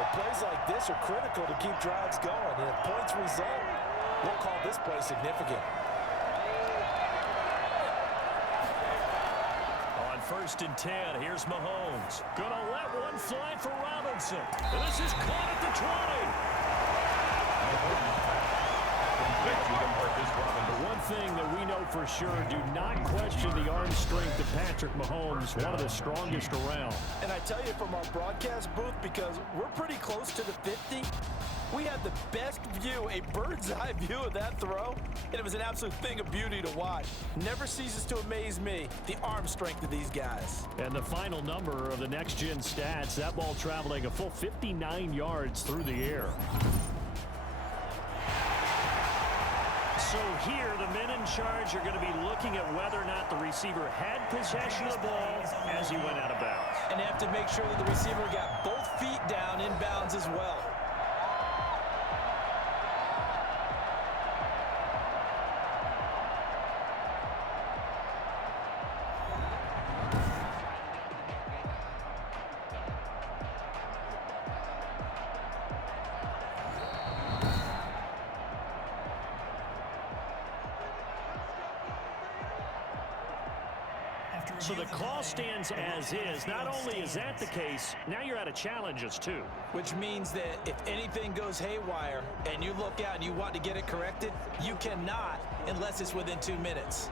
But plays like this are critical to keep drives going. And if points result, we'll call this play significant. On 1st and 10, here's Mahomes. Gonna let one fly for Robinson. And this is caught at the 20. The one thing that we know for sure, do not question the arm strength of Patrick Mahomes, one of the strongest around. And I tell you from our broadcast booth, because we're pretty close to the 50, we had the best view, a bird's eye view of that throw, and it was an absolute thing of beauty to watch. Never ceases to amaze me, the arm strength of these guys. And the final number of the next-gen stats, that ball traveling a full 59 yards through the air. So here, the men in charge are going to be looking at whether or not the receiver had possession of the ball as he went out of bounds. And they have to make sure that the receiver got both feet down in bounds as well. So the call stands as is. Not only is that the case, now you're out of challenges too. Which means that if anything goes haywire and you look out and you want to get it corrected, you cannot unless it's within 2 minutes.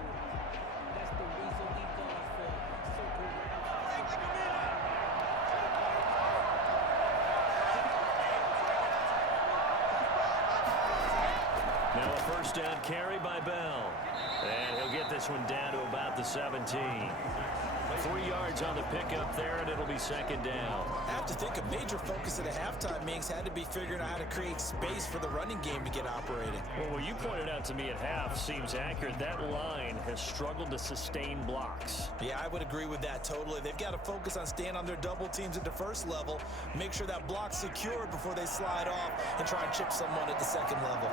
Now a first down carry by Bell. And he'll get this one down to about the 17. 3 yards on the pickup there, and it'll be second down. I have to think a major focus at a halftime meetings had to be figuring out how to create space for the running game to get operating. Well, what you pointed out to me at half seems accurate. That line has struggled to sustain blocks. Yeah, I would agree with that totally. They've got to focus on staying on their double teams at the first level, make sure that block's secured before they slide off and try and chip someone at the second level.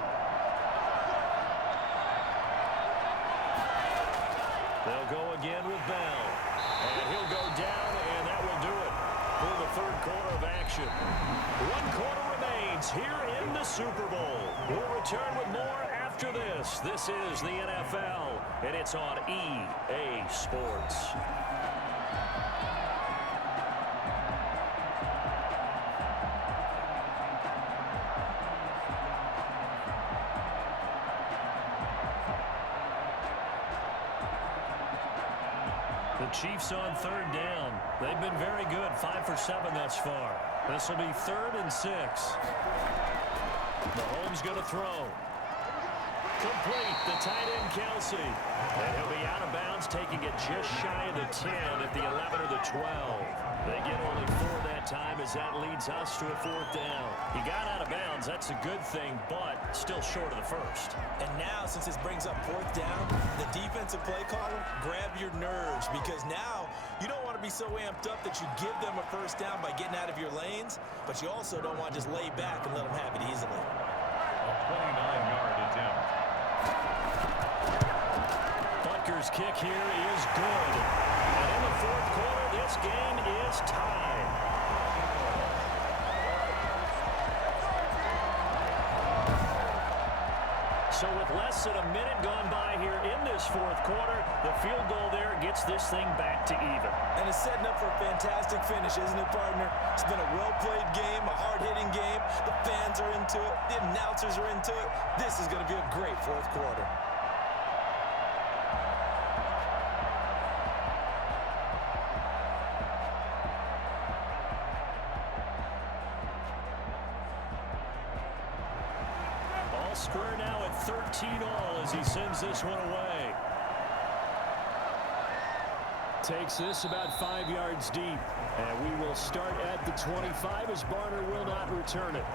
They'll go again with Bell. And he'll go down, and that will do it for the third quarter of action. 1 quarter remains here in the Super Bowl. We'll return with more after this. This is the NFL, and it's on EA Sports. The Chiefs on third down. They've been very good, 5 for 7 thus far. This will be 3rd and 6. Mahomes going to throw. Complete, the tight end Kelsey. And he'll be out of bounds, taking it just shy of the 10 at the 11 or the 12. They get only 4 that time as that leads us to a 4th down. He got out of bounds, that's a good thing, but still short of the first. And now, since this brings up 4th down, the defensive play caller, grab your nerves, because now you don't want to be so amped up that you give them a first down by getting out of your lanes, but you also don't want to just lay back and let them have it easily. A 29-yard attempt. Butker's kick here is good. And in the 4th quarter, this game is tied. So with less than a minute gone by here in this 4th quarter, the field goal there gets this thing back to even. And it's setting up for a fantastic finish, isn't it, partner? It's been a well-played game, a hard-hitting game. The fans are into it. The announcers are into it. This is going to be a great 4th quarter. Square now at 13-all as he sends this one away. Takes this about 5 yards deep. And we will start at the 25 as Barner will not return it.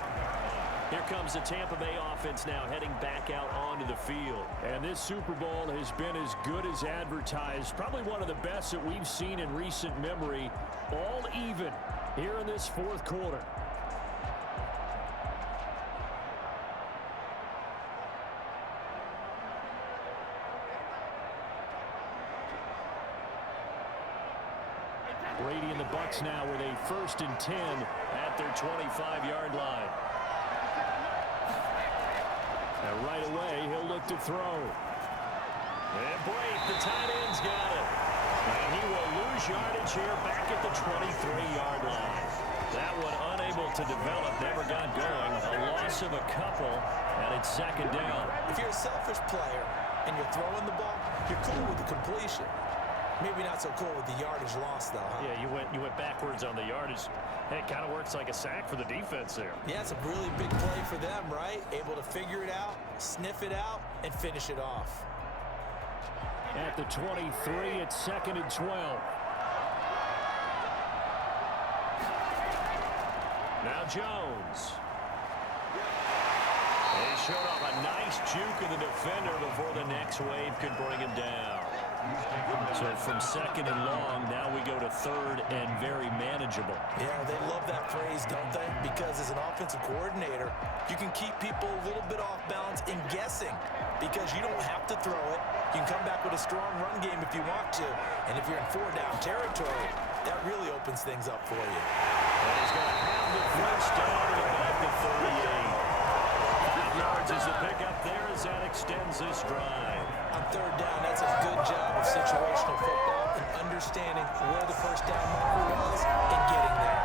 Here comes the Tampa Bay offense now heading back out onto the field. And this Super Bowl has been as good as advertised. Probably one of the best that we've seen in recent memory. All even here in this 4th quarter. Brady and the Bucs now with a 1st and 10 at their 25-yard line. And right away, he'll look to throw. And Brady, the tight end's got it. And he will lose yardage here back at the 23-yard line. That one unable to develop, never got going. A loss of a couple, and it's 2nd down. If you're a selfish player and you're throwing the ball, you're cool with the completion. Maybe not so cool with the yardage loss, though, huh? Yeah, you went backwards on the yardage. It kind of works like a sack for the defense there. Yeah, it's a really big play for them, right? Able to figure it out, sniff it out, and finish it off. At the 23, it's 2nd and 12. Now Jones. They showed off a nice juke of the defender before the next wave could bring him down. So from 2nd and long, now we go to 3rd and very manageable. Yeah, they love that phrase, don't they? Because as an offensive coordinator, you can keep people a little bit off balance and guessing because you don't have to throw it. You can come back with a strong run game if you want to. And if you're in 4-down territory, that really opens things up for you. And he's going to have the first down at about the 38. 5 yards is the pickup there as that extends this drive. On 3rd down, that's a good job of situational football and understanding where the first down marker was and getting there.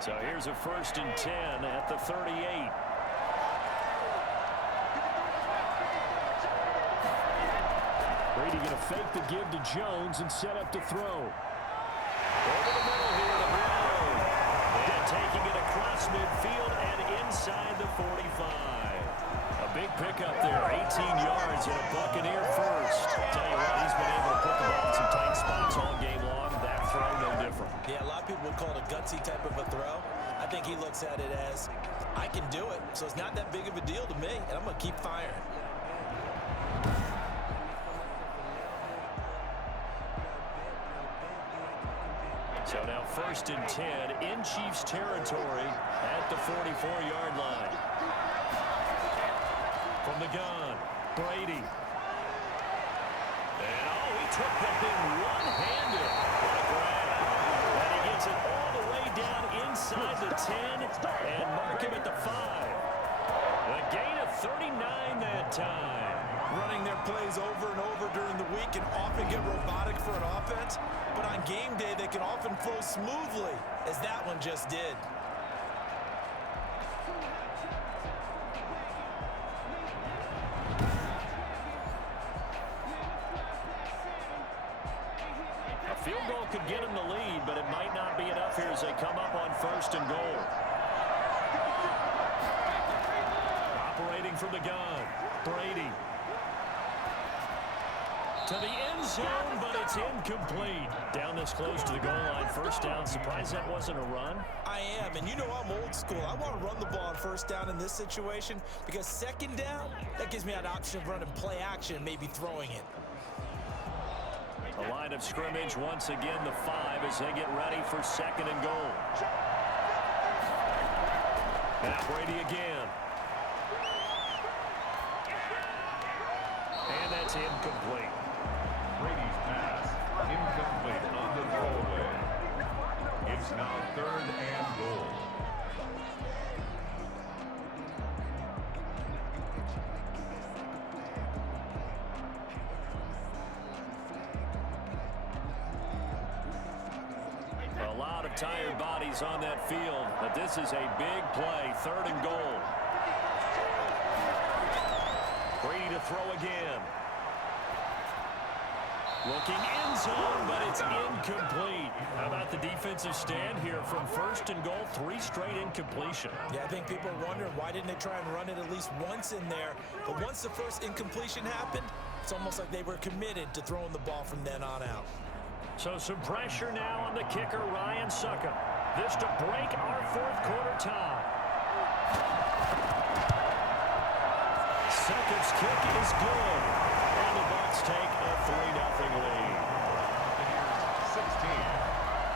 So here's a 1st and 10 at the 38. Brady going to fake the give to Jones and set up to throw. Over the middle here to Brown. And taking it across midfield and inside the 45. A big pickup there, 18 yards and a Buccaneer first. Tell you what, he's been able to put the ball in some tight spots all game long. That throw, no different. Yeah, a lot of people would call it a gutsy type of a throw. I think he looks at it as, I can do it, so it's not that big of a deal to me, and I'm going to keep firing. So now 1st and 10 in Chiefs territory at the 44-yard line. From the gun, Brady. And he took that thing one-handed. What a grab. And he gets it all the way down inside the 10 and mark him at the 5. A gain of 39 that time. Running their plays over and over during the week can often get robotic for an offense, but on game day they can often flow smoothly, as that one just did. A field goal could get him the lead, but it might not be enough here as they come up on 1st and goal. Operating from the gun, Brady. To the end zone, but it's incomplete. Down this close to the goal line, 1st down. Surprised that wasn't a run? I am, and you know I'm old school. I want to run the ball on 1st down in this situation because 2nd down, that gives me an option of running play action and maybe throwing it. The line of scrimmage once again the 5 as they get ready for 2nd and goal. Now Brady again. And that's incomplete. Brady's pass incomplete on the throwaway. It's now 3rd and goal. A lot of tired bodies on that field, but this is a big play. 3rd and goal. Brady to throw again. Looking end zone, but it's incomplete. How about the defensive stand here from 1st and goal? 3 straight incompletion. Yeah, I think people are wondering why didn't they try and run it at least once in there. But once the first incompletion happened, it's almost like they were committed to throwing the ball from then on out. So some pressure now on the kicker, Ryan Succop. This to break our 4th quarter tie. Succop's kick is good. And the Bucs take a 3-0 lead. 16,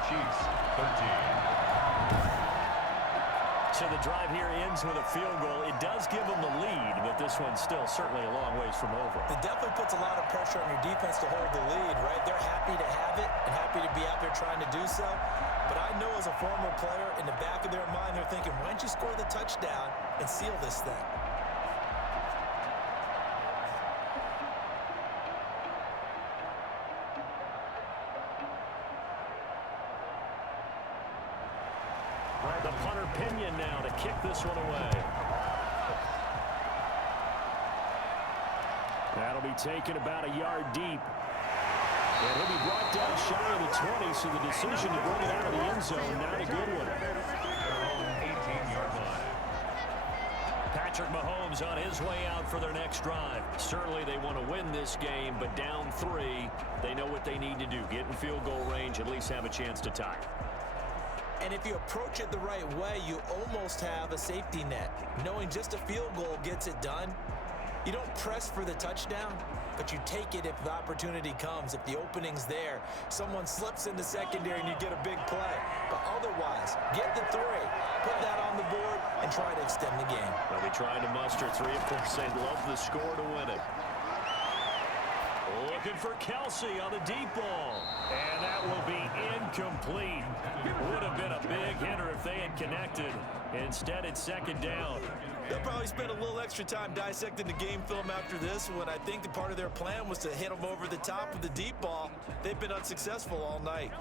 Chiefs 13. So the drive here ends with a field goal. It does give them the lead, but this one's still certainly a long ways from over. It definitely puts a lot of pressure on your defense to hold the lead, right? They're happy to have it and happy to be out there trying to do so. But I know as a former player, in the back of their mind, they're thinking, why don't you score the touchdown and seal this thing? The punter Pinion now to kick this one away. That'll be taken about a yard deep. And he'll be brought down shy of the 20, so the decision to bring it out of the end zone, not a good one. 18-yard line. Patrick Mahomes on his way out for their next drive. Certainly they want to win this game, but down 3, they know what they need to do. Get in field goal range, at least have a chance to tie. And if you approach it the right way, you almost have a safety net. Knowing just a field goal gets it done. You don't press for the touchdown, but you take it if the opportunity comes. If the opening's there, someone slips in the secondary and you get a big play. But otherwise, get the 3, put that on the board, and try to extend the game. They'll be trying to muster 3. Of course, they'd love the score to win it. Looking for Kelsey on the deep ball. And that will be incomplete. Would have been a big hitter if they had connected. Instead, it's second down. They'll probably spend a little extra time dissecting the game film after this one. I think the part of their plan was to hit them over the top of the deep ball. They've been unsuccessful all night.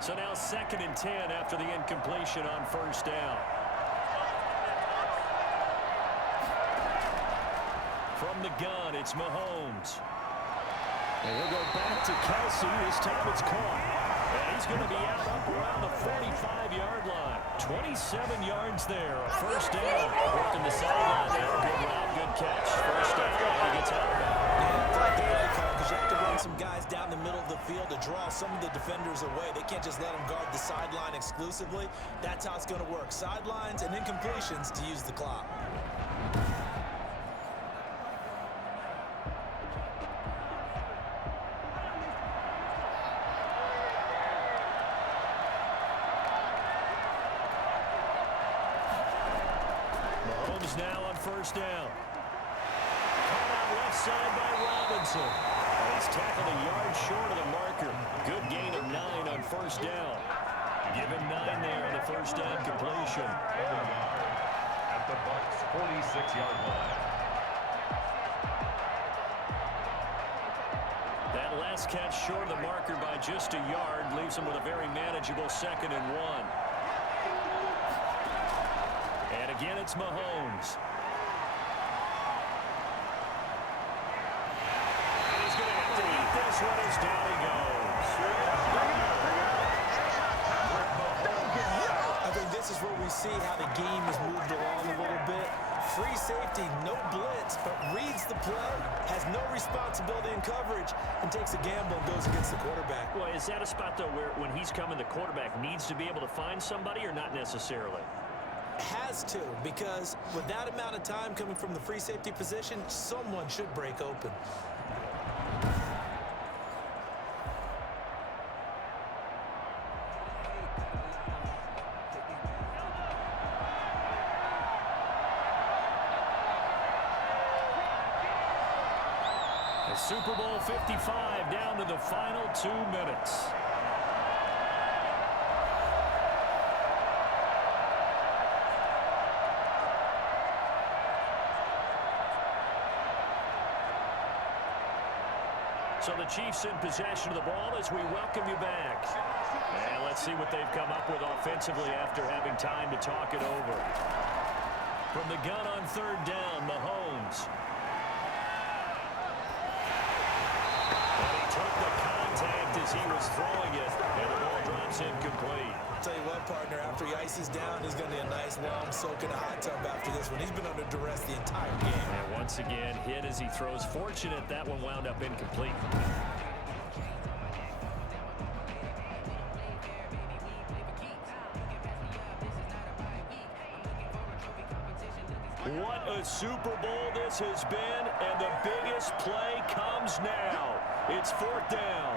So now 2nd and 10 after the incompletion on first down. From the gun, it's Mahomes. And he'll go back to Kelsey. This time it's caught. And he's going to be out up around the 45-yard line. 27 yards there. A first down. Working the sideline there. Good route, good catch. First down. And he gets out. Yeah, flag the play call because you have to run some guys down the middle of the field to draw some of the defenders away. They can't just let them guard the sideline exclusively. That's how it's going to work. Sidelines and incompletions to use the clock. Now on first down. Caught out left side by Robinson. And he's tackled a yard short of the marker. Good gain of 9 on first down. Give him 9 there on the first down completion. At the Bucs 46-yard line. That last catch short of the marker by just a yard leaves him with a very manageable 2nd and 1. And again, it's Mahomes. And he's going to have to eat this one as down he goes. I think this is where we see how the game has moved along a little bit. Free safety, no blitz, but reads the play, has no responsibility in coverage, and takes a gamble and goes against the quarterback. Well, is that a spot, though, where when he's coming, the quarterback needs to be able to find somebody or not necessarily? Has to, because with that amount of time coming from the free safety position, someone should break open. And Super Bowl 55 down to the final 2 minutes. So the Chiefs in possession of the ball as we welcome you back. And let's see what they've come up with offensively after having time to talk it over. From the gun on third down, Mahomes. And he took the contact as he was throwing it, and the ball drops incomplete. I'll tell you what, partner, after he ices down, he's going to be a nice long soak in a hot tub after this one. He's been under duress the entire game. And once again, hit as he throws. Fortunate that one wound up incomplete. What a Super Bowl this has been, and the biggest play comes now. It's 4th down.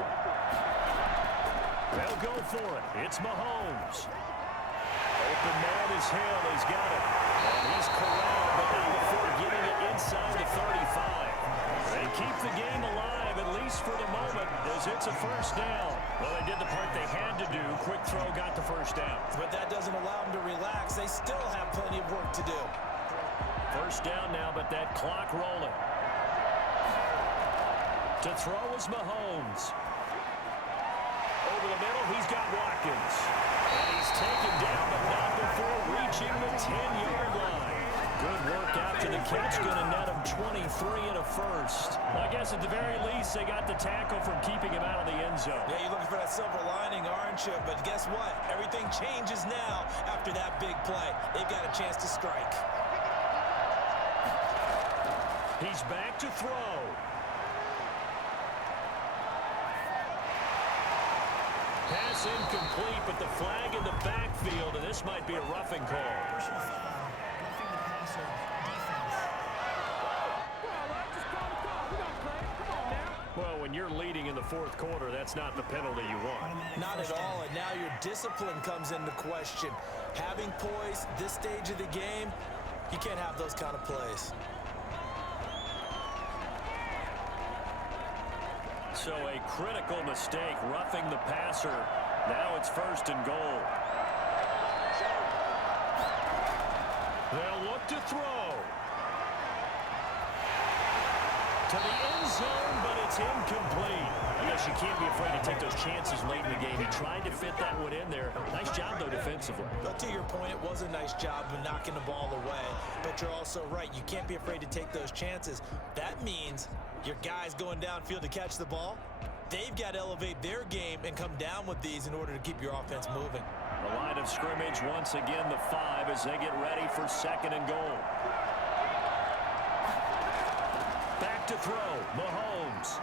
They'll go for it. It's Mahomes. Open man is Hill. He's got it. And he's corralled, but not before getting it inside the 35. They keep the game alive, at least for the moment, as it's a first down. Well, they did the part they had to do. Quick throw got the first down. But that doesn't allow them to relax. They still have plenty of work to do. First down now, but that clock rolling. To throw is Mahomes. Over the middle, he's got Watkins. And he's taken down, but not before reaching the 10-yard line. Good work after the catch. Going to net him 23 and a first. Well, I guess at the very least, they got the tackle from keeping him out of the end zone. Yeah, you're looking for that silver lining, aren't you? But guess what? Everything changes now after that big play. They've got a chance to strike. He's back to throw. Pass incomplete, but the flag in the backfield, and this might be a roughing call. Well, when you're leading in the fourth quarter, that's not the penalty you want. Not at all, and now your discipline comes into question. Having poise this stage of the game, you can't have those kind of plays. So a critical mistake, roughing the passer. Now it's 1st and goal. They'll look to throw. To the end zone, but it's incomplete. I guess you can't be afraid to take those chances late in the game. He tried to fit that one in there. Nice job, though, defensively. But to your point, it was a nice job of knocking the ball away. But you're also right. You can't be afraid to take those chances. That means your guys going downfield to catch the ball, they've got to elevate their game and come down with these in order to keep your offense moving. The line of scrimmage, once again, the 5 as they get ready for 2nd and goal. Back to throw, Mahomes.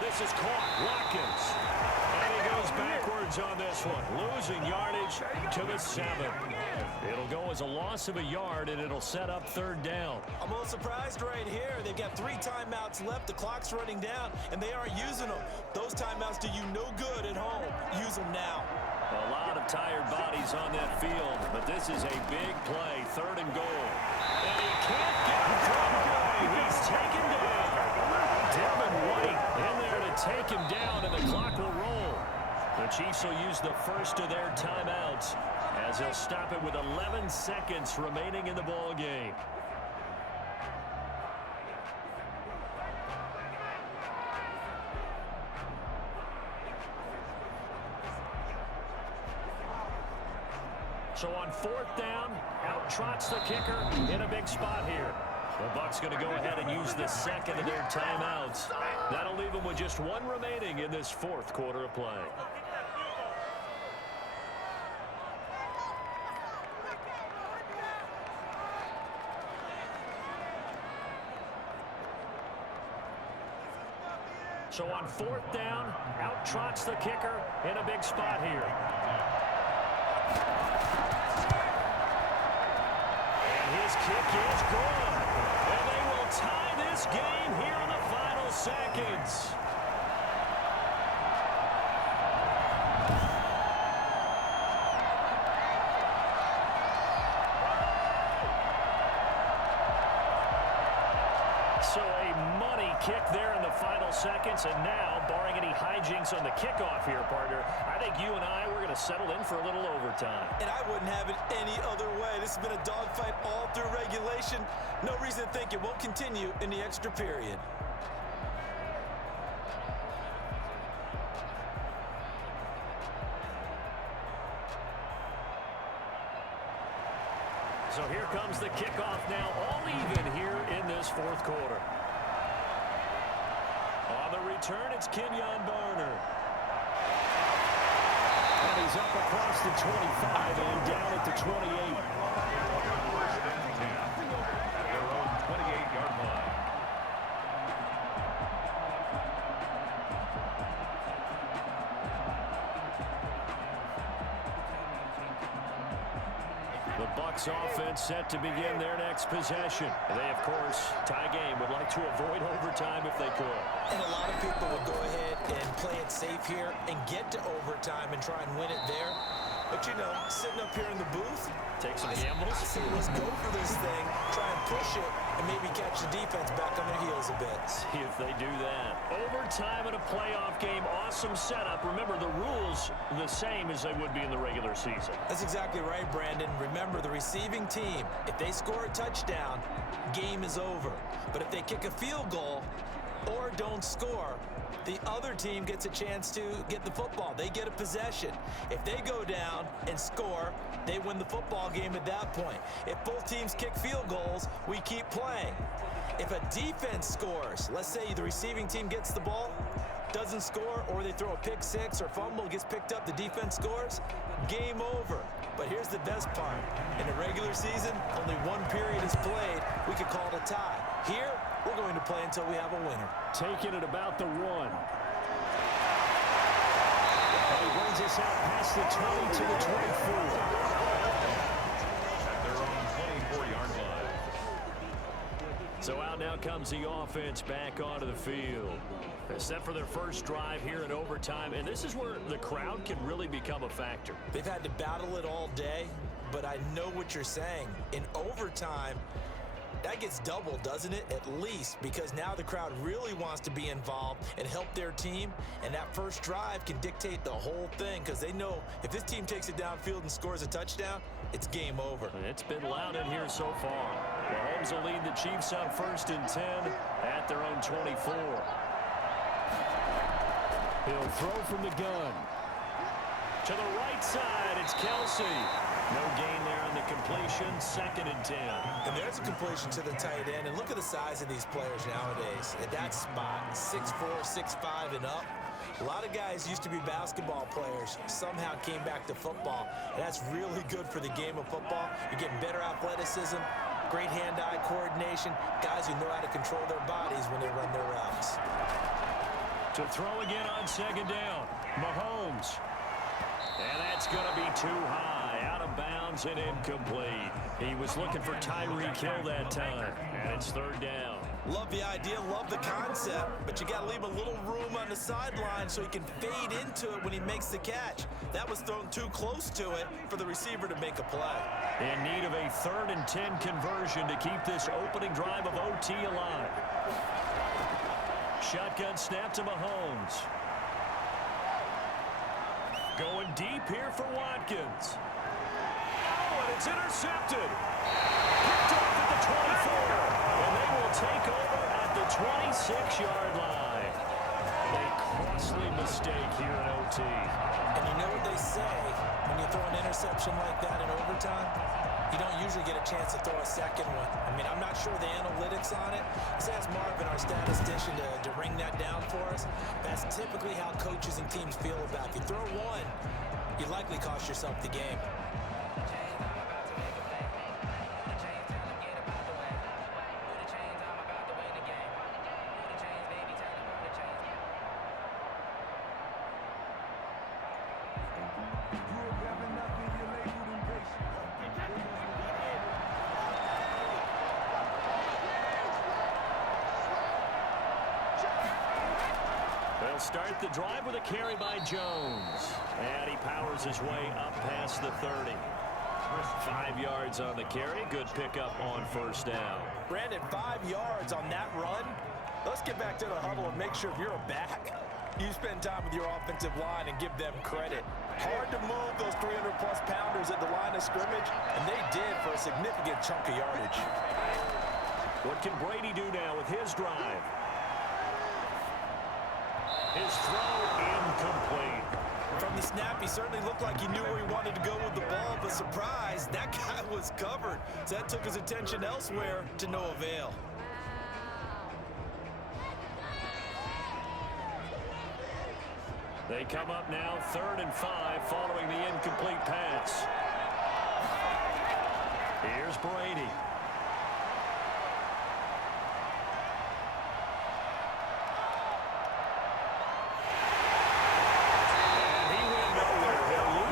This is caught, Watkins. And he goes backwards on this one, losing yardage to the 7. It'll go as a loss of a yard, and it'll set up 3rd down. I'm a little surprised right here. They've got 3 timeouts left. The clock's running down, and they aren't using them. Those timeouts do you no good at home. Use them now. A lot of tired bodies on that field, but this is a big play, 3rd and goal. And he can't get from Gray. He's taken down. Devin White in there to take him down, and the clock will roll. The Chiefs will use the first of their timeouts as they'll stop it with 11 seconds remaining in the ball game. So on 4th down, out trots the kicker in a big spot here. The Bucs going to go ahead and use the 2nd of their timeouts. That'll leave them with just 1 remaining in this 4th quarter of play. So on 4th down, out trots the kicker in a big spot here. His kick is good. And they will tie this game here in the final seconds. So a money kick there in the final seconds. And now, barring any hijinks on the kickoff here, partner, I think you and I, we're going to settle in for a little overtime. And I wouldn't have it any other way. This has been a dogfight all through regulation. No reason to think it won't continue in the extra period. So here comes the kickoff now, all even here in this 4th quarter. On the return, it's Kenyon Barner. And he's up across the 25 and down at the 28. Their own 28-yard line. The Bucs offense set to begin their next possession. They, of course, tie game, would like to avoid overtime if they could. And a lot of people would go ahead and play it safe here and get to overtime and try and win it there. But, you know, sitting up here in the booth, take some gambles. I say let's go for this thing, try and push it, and maybe catch the defense back on their heels a bit. See if they do that. Overtime in a playoff game, awesome setup. Remember, the rules the same as they would be in the regular season. That's exactly right, Brandon. Remember, the receiving team, if they score a touchdown, game is over. But if they kick a field goal or don't score, the other team gets a chance to get the football. They get a possession. If they go down and score, they win the football game at that point. If both teams kick field goals, we keep playing. If a defense scores, let's say the receiving team gets the ball, doesn't score, or they throw a pick six or fumble, gets picked up, the defense scores, game over. But here's the best part. In a regular season, only one period is played. We could call it a tie. Here, we're going to play until we have a winner. Taking it about the 1. And he brings us out past the 20 to the 24. At their own 24-yard line. So out now comes the offense back onto the field. Set for their first drive here in overtime, and this is where the crowd can really become a factor. They've had to battle it all day, but I know what you're saying. In overtime, That gets doubled, doesn't it? At least, because now the crowd really wants to be involved and help their team, and that first drive can dictate the whole thing because they know if this team takes it downfield and scores a touchdown, it's game over. It's been loud in here so far. Mahomes will lead the Chiefs on 1st and 10 at their own 24. He'll throw from the gun. To the right side, it's Kelsey. No gain there on the completion, 2nd and 10. And there's a completion to the tight end. And look at the size of these players nowadays. At that spot, 6'4", 6'5", and up. A lot of guys used to be basketball players, somehow came back to football. And that's really good for the game of football. You're getting better athleticism, great hand-eye coordination, guys who know how to control their bodies when they run their routes. To throw again on 2nd down, Mahomes. And that's going to be too high, out of bounds and incomplete. He was looking for Tyreek Hill that time, and it's 3rd down. Love the idea, love the concept, but you got to leave a little room on the sideline so he can fade into it when he makes the catch. That was thrown too close to it for the receiver to make a play. In need of a 3rd and 10 conversion to keep this opening drive of OT alive. Shotgun snap to Mahomes. Going deep here for Watkins. Oh, and it's intercepted. Picked off at the 24. And they will take over at the 26-yard line. A costly mistake here in OT. And you know what they say, when you throw an interception like that in overtime, you don't usually get a chance to throw a second one. I mean, I'm not sure the analytics on it. Let's ask Marvin, our statistician, to ring that down for us. That's typically how coaches and teams feel about it. If you throw one, you likely cost yourself the game. Start the drive with a carry by Jones. And he powers his way up past the 30. 5 yards on the carry. Good pickup on 1st down. Brandon, 5 yards on that run. Let's get back to the huddle and make sure if you're a back, you spend time with your offensive line and give them credit. Hard to move those 300-plus pounders at the line of scrimmage, and they did for a significant chunk of yardage. What can Brady do now with his drive? His throw incomplete. From the snap, he certainly looked like he knew where he wanted to go with the ball, but surprise, that guy was covered. So that took his attention elsewhere to no avail. They come up now 3rd and 5 following the incomplete pass. Here's Brady.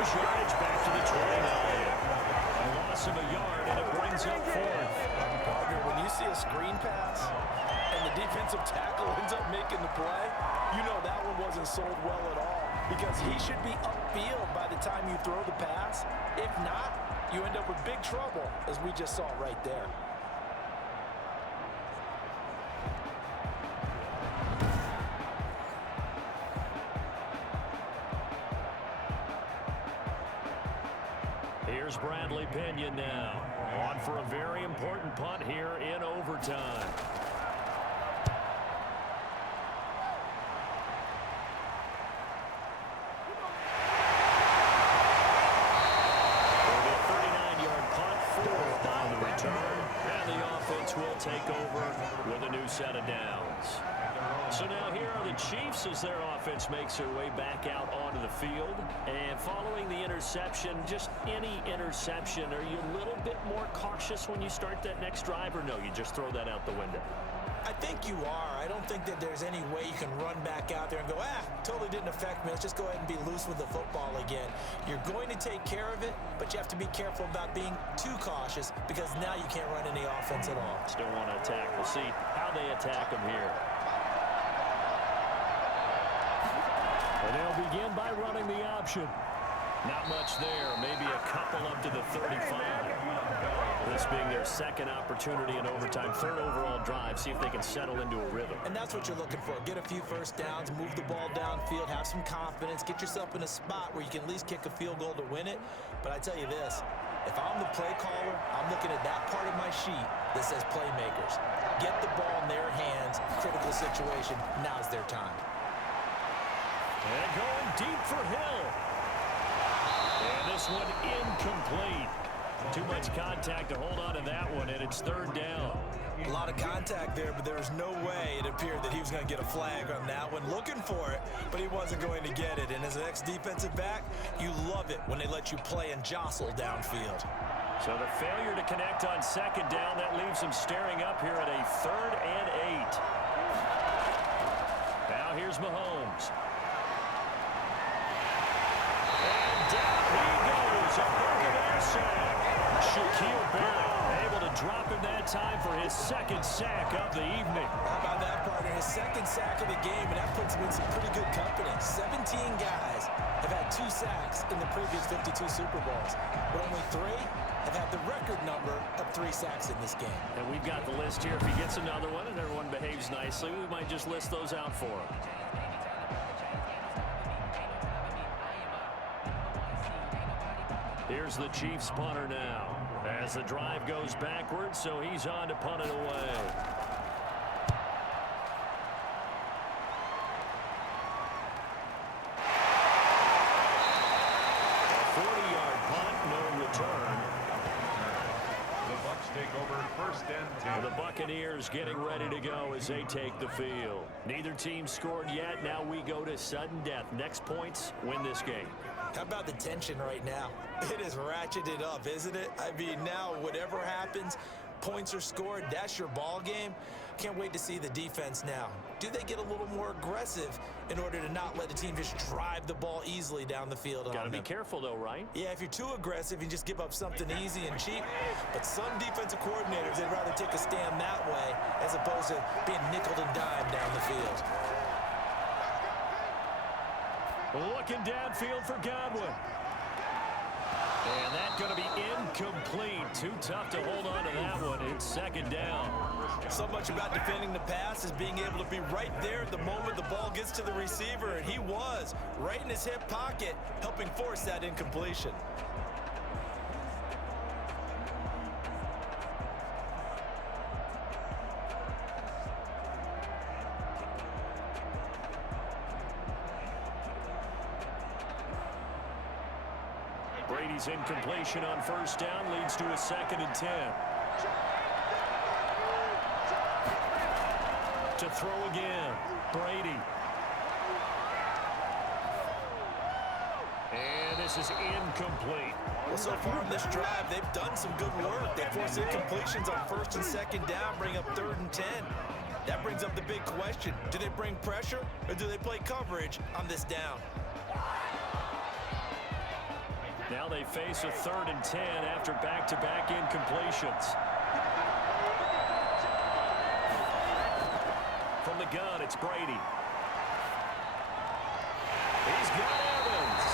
Yardage back to the 29. A loss of a yard, and it brings up 4th. Partner, when you see a screen pass and the defensive tackle ends up making the play, you know that one wasn't sold well at all because he should be upfield by the time you throw the pass. If not, you end up with big trouble, as we just saw right there. Here's Bradley Pinion now, on for a very important punt here in overtime. It'll be a 39-yard punt, 4th on the return, and the offense will take over with a new set of downs. So now here are the Chiefs as their offense makes their way back out onto the field. And following the interception, just any interception, are you a little bit more cautious when you start that next drive, or no, you just throw that out the window? I think you are. I don't think that there's any way you can run back out there and go, totally didn't affect me. Let's just go ahead and be loose with the football again. You're going to take care of it, but you have to be careful about being too cautious because now you can't run any offense at all. Still want to attack. We'll see how they attack them here. And they'll begin by running the option. Not much there. Maybe a couple up to the 35. This being their second opportunity in overtime, third overall drive. See if they can settle into a rhythm. And that's what you're looking for. Get a few first downs, move the ball downfield, have some confidence, get yourself in a spot where you can at least kick a field goal to win it. But I tell you this, if I'm the play caller, I'm looking at that part of my sheet that says playmakers. Get the ball in their hands, critical situation, now's their time. And going deep for Hill. And this one incomplete. Too much contact to hold on to that one, and it's third down. A lot of contact there, but there was no way it appeared that he was going to get a flag on that one. Looking for it, but he wasn't going to get it. And as an ex-defensive back, you love it when they let you play and jostle downfield. So the failure to connect on second down, that leaves him staring up here at a 3rd and 8. Now here's Mahomes. And down he goes. A Buccaneer sack. Shaquille Barrett able to drop him that time for his second sack of the evening. How about that, partner? His second sack of the game, and that puts him in some pretty good company. 17 guys have had 2 sacks in the previous 52 Super Bowls, but only 3 have had the record number of 3 sacks in this game. And we've got the list here. If he gets another one and everyone behaves nicely, we might just list those out for him. Here's the Chiefs punter now as the drive goes backwards, so he's on to punt it away. A 40-yard punt, no return. The Bucs take over 1st and 10. The Buccaneers getting ready to go as they take the field. Neither team scored yet. Now we go to sudden death. Next points win this game. How about the tension right now? It is ratcheted up, isn't it? I mean, now whatever happens, points are scored, that's your ball game. Can't wait to see the defense now. Do they get a little more aggressive in order to not let the team just drive the ball easily down the field? Got to be careful, though, right? Yeah, if you're too aggressive, you just give up something easy and cheap. But some defensive coordinators, they'd rather take a stand that way as opposed to being nickeled and dimed down the field. Looking downfield for Godwin. And that's going to be incomplete. Too tough to hold on to that one. It's second down. So much about defending the pass is being able to be right there at the moment the ball gets to the receiver, and he was right in his hip pocket, helping force that incompletion. Brady's incompletion on 1st down leads to a 2nd and 10. To throw again, Brady. And this is incomplete. Well, so far in this drive, they've done some good work. They force incompletions on 1st and 2nd down, bring up 3rd and 10. That brings up the big question. Do they bring pressure or do they play coverage on this down? Now they face a 3rd and 10 after back-to-back incompletions. From the gun, it's Brady. He's got Evans.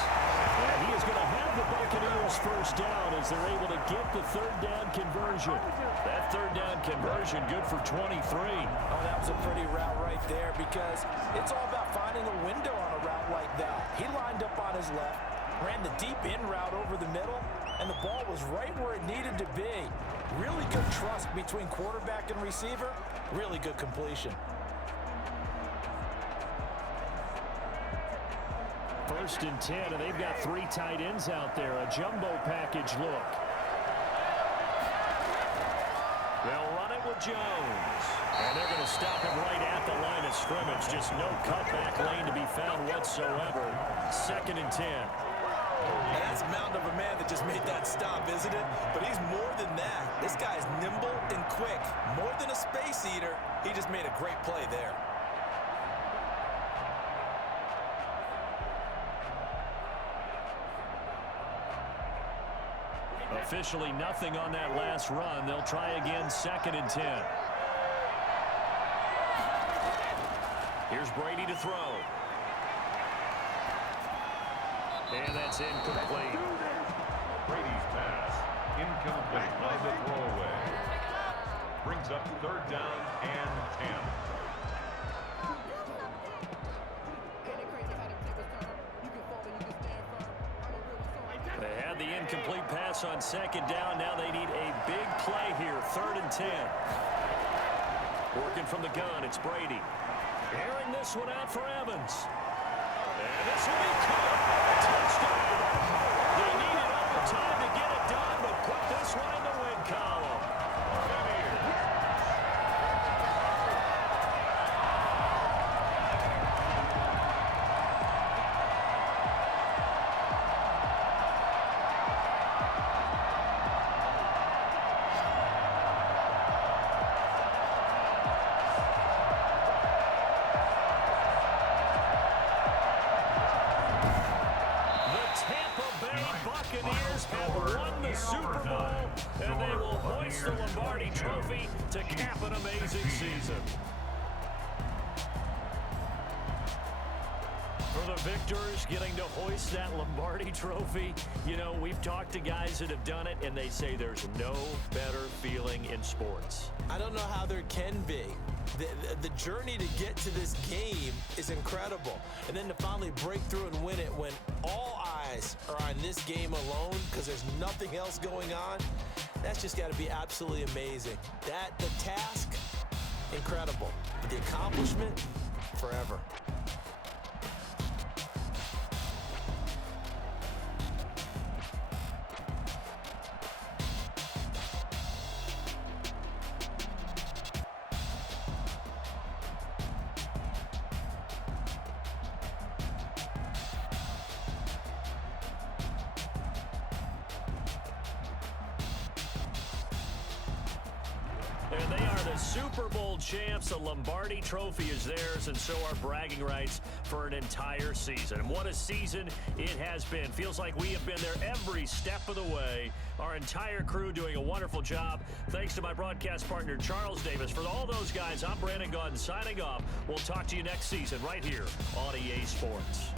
And he is going to have the Buccaneers 1st down as they're able to get the 3rd down conversion. That 3rd down conversion good for 23. Oh, that was a pretty route right there because it's all about finding a window on a route like that. He lined up on his left, ran the deep in route over the middle, and the ball was right where it needed to be. Really good trust between quarterback and receiver. Really good completion. 1st and 10, and they've got 3 tight ends out there. A jumbo package look. They'll run it with Jones. And they're going to stop him right at the line of scrimmage. Just no cutback lane to be found whatsoever. 2nd and 10. And that's a mountain of a man that just made that stop, isn't it? But he's more than that. This guy's nimble and quick. More than a space eater, he just made a great play there. Officially nothing on that last run. They'll try again, 2nd and 10. Here's Brady to throw. And that's incomplete. Brady's pass, incomplete on the throwaway. Brings up 3rd down and 10. They had the incomplete pass on 2nd down. Now they need a big play here. 3rd and 10. Working from the gun, it's Brady. Airing this one out for Evans. And this will be caught. Touchdown. They needed overtime to get it done, but put this one in the win column. Buccaneers have won the Super Bowl, and they will hoist the Lombardi Trophy to cap an amazing season. For the victors getting to hoist that Lombardi Trophy, you know, we've talked to guys that have done it, and they say there's no better feeling in sports. I don't know how there can be. The journey to get to this game is incredible. And then to finally break through and win it when all eyes are on this game alone because there's nothing else going on, that's just got to be absolutely amazing. The task, incredible. But the accomplishment, forever. And they are the Super Bowl champs. The Lombardi Trophy is theirs, and so are bragging rights for an entire season. And what a season it has been. Feels like we have been there every step of the way. Our entire crew doing a wonderful job. Thanks to my broadcast partner, Charles Davis. For all those guys, I'm Brandon Gaudin signing off. We'll talk to you next season right here on EA Sports.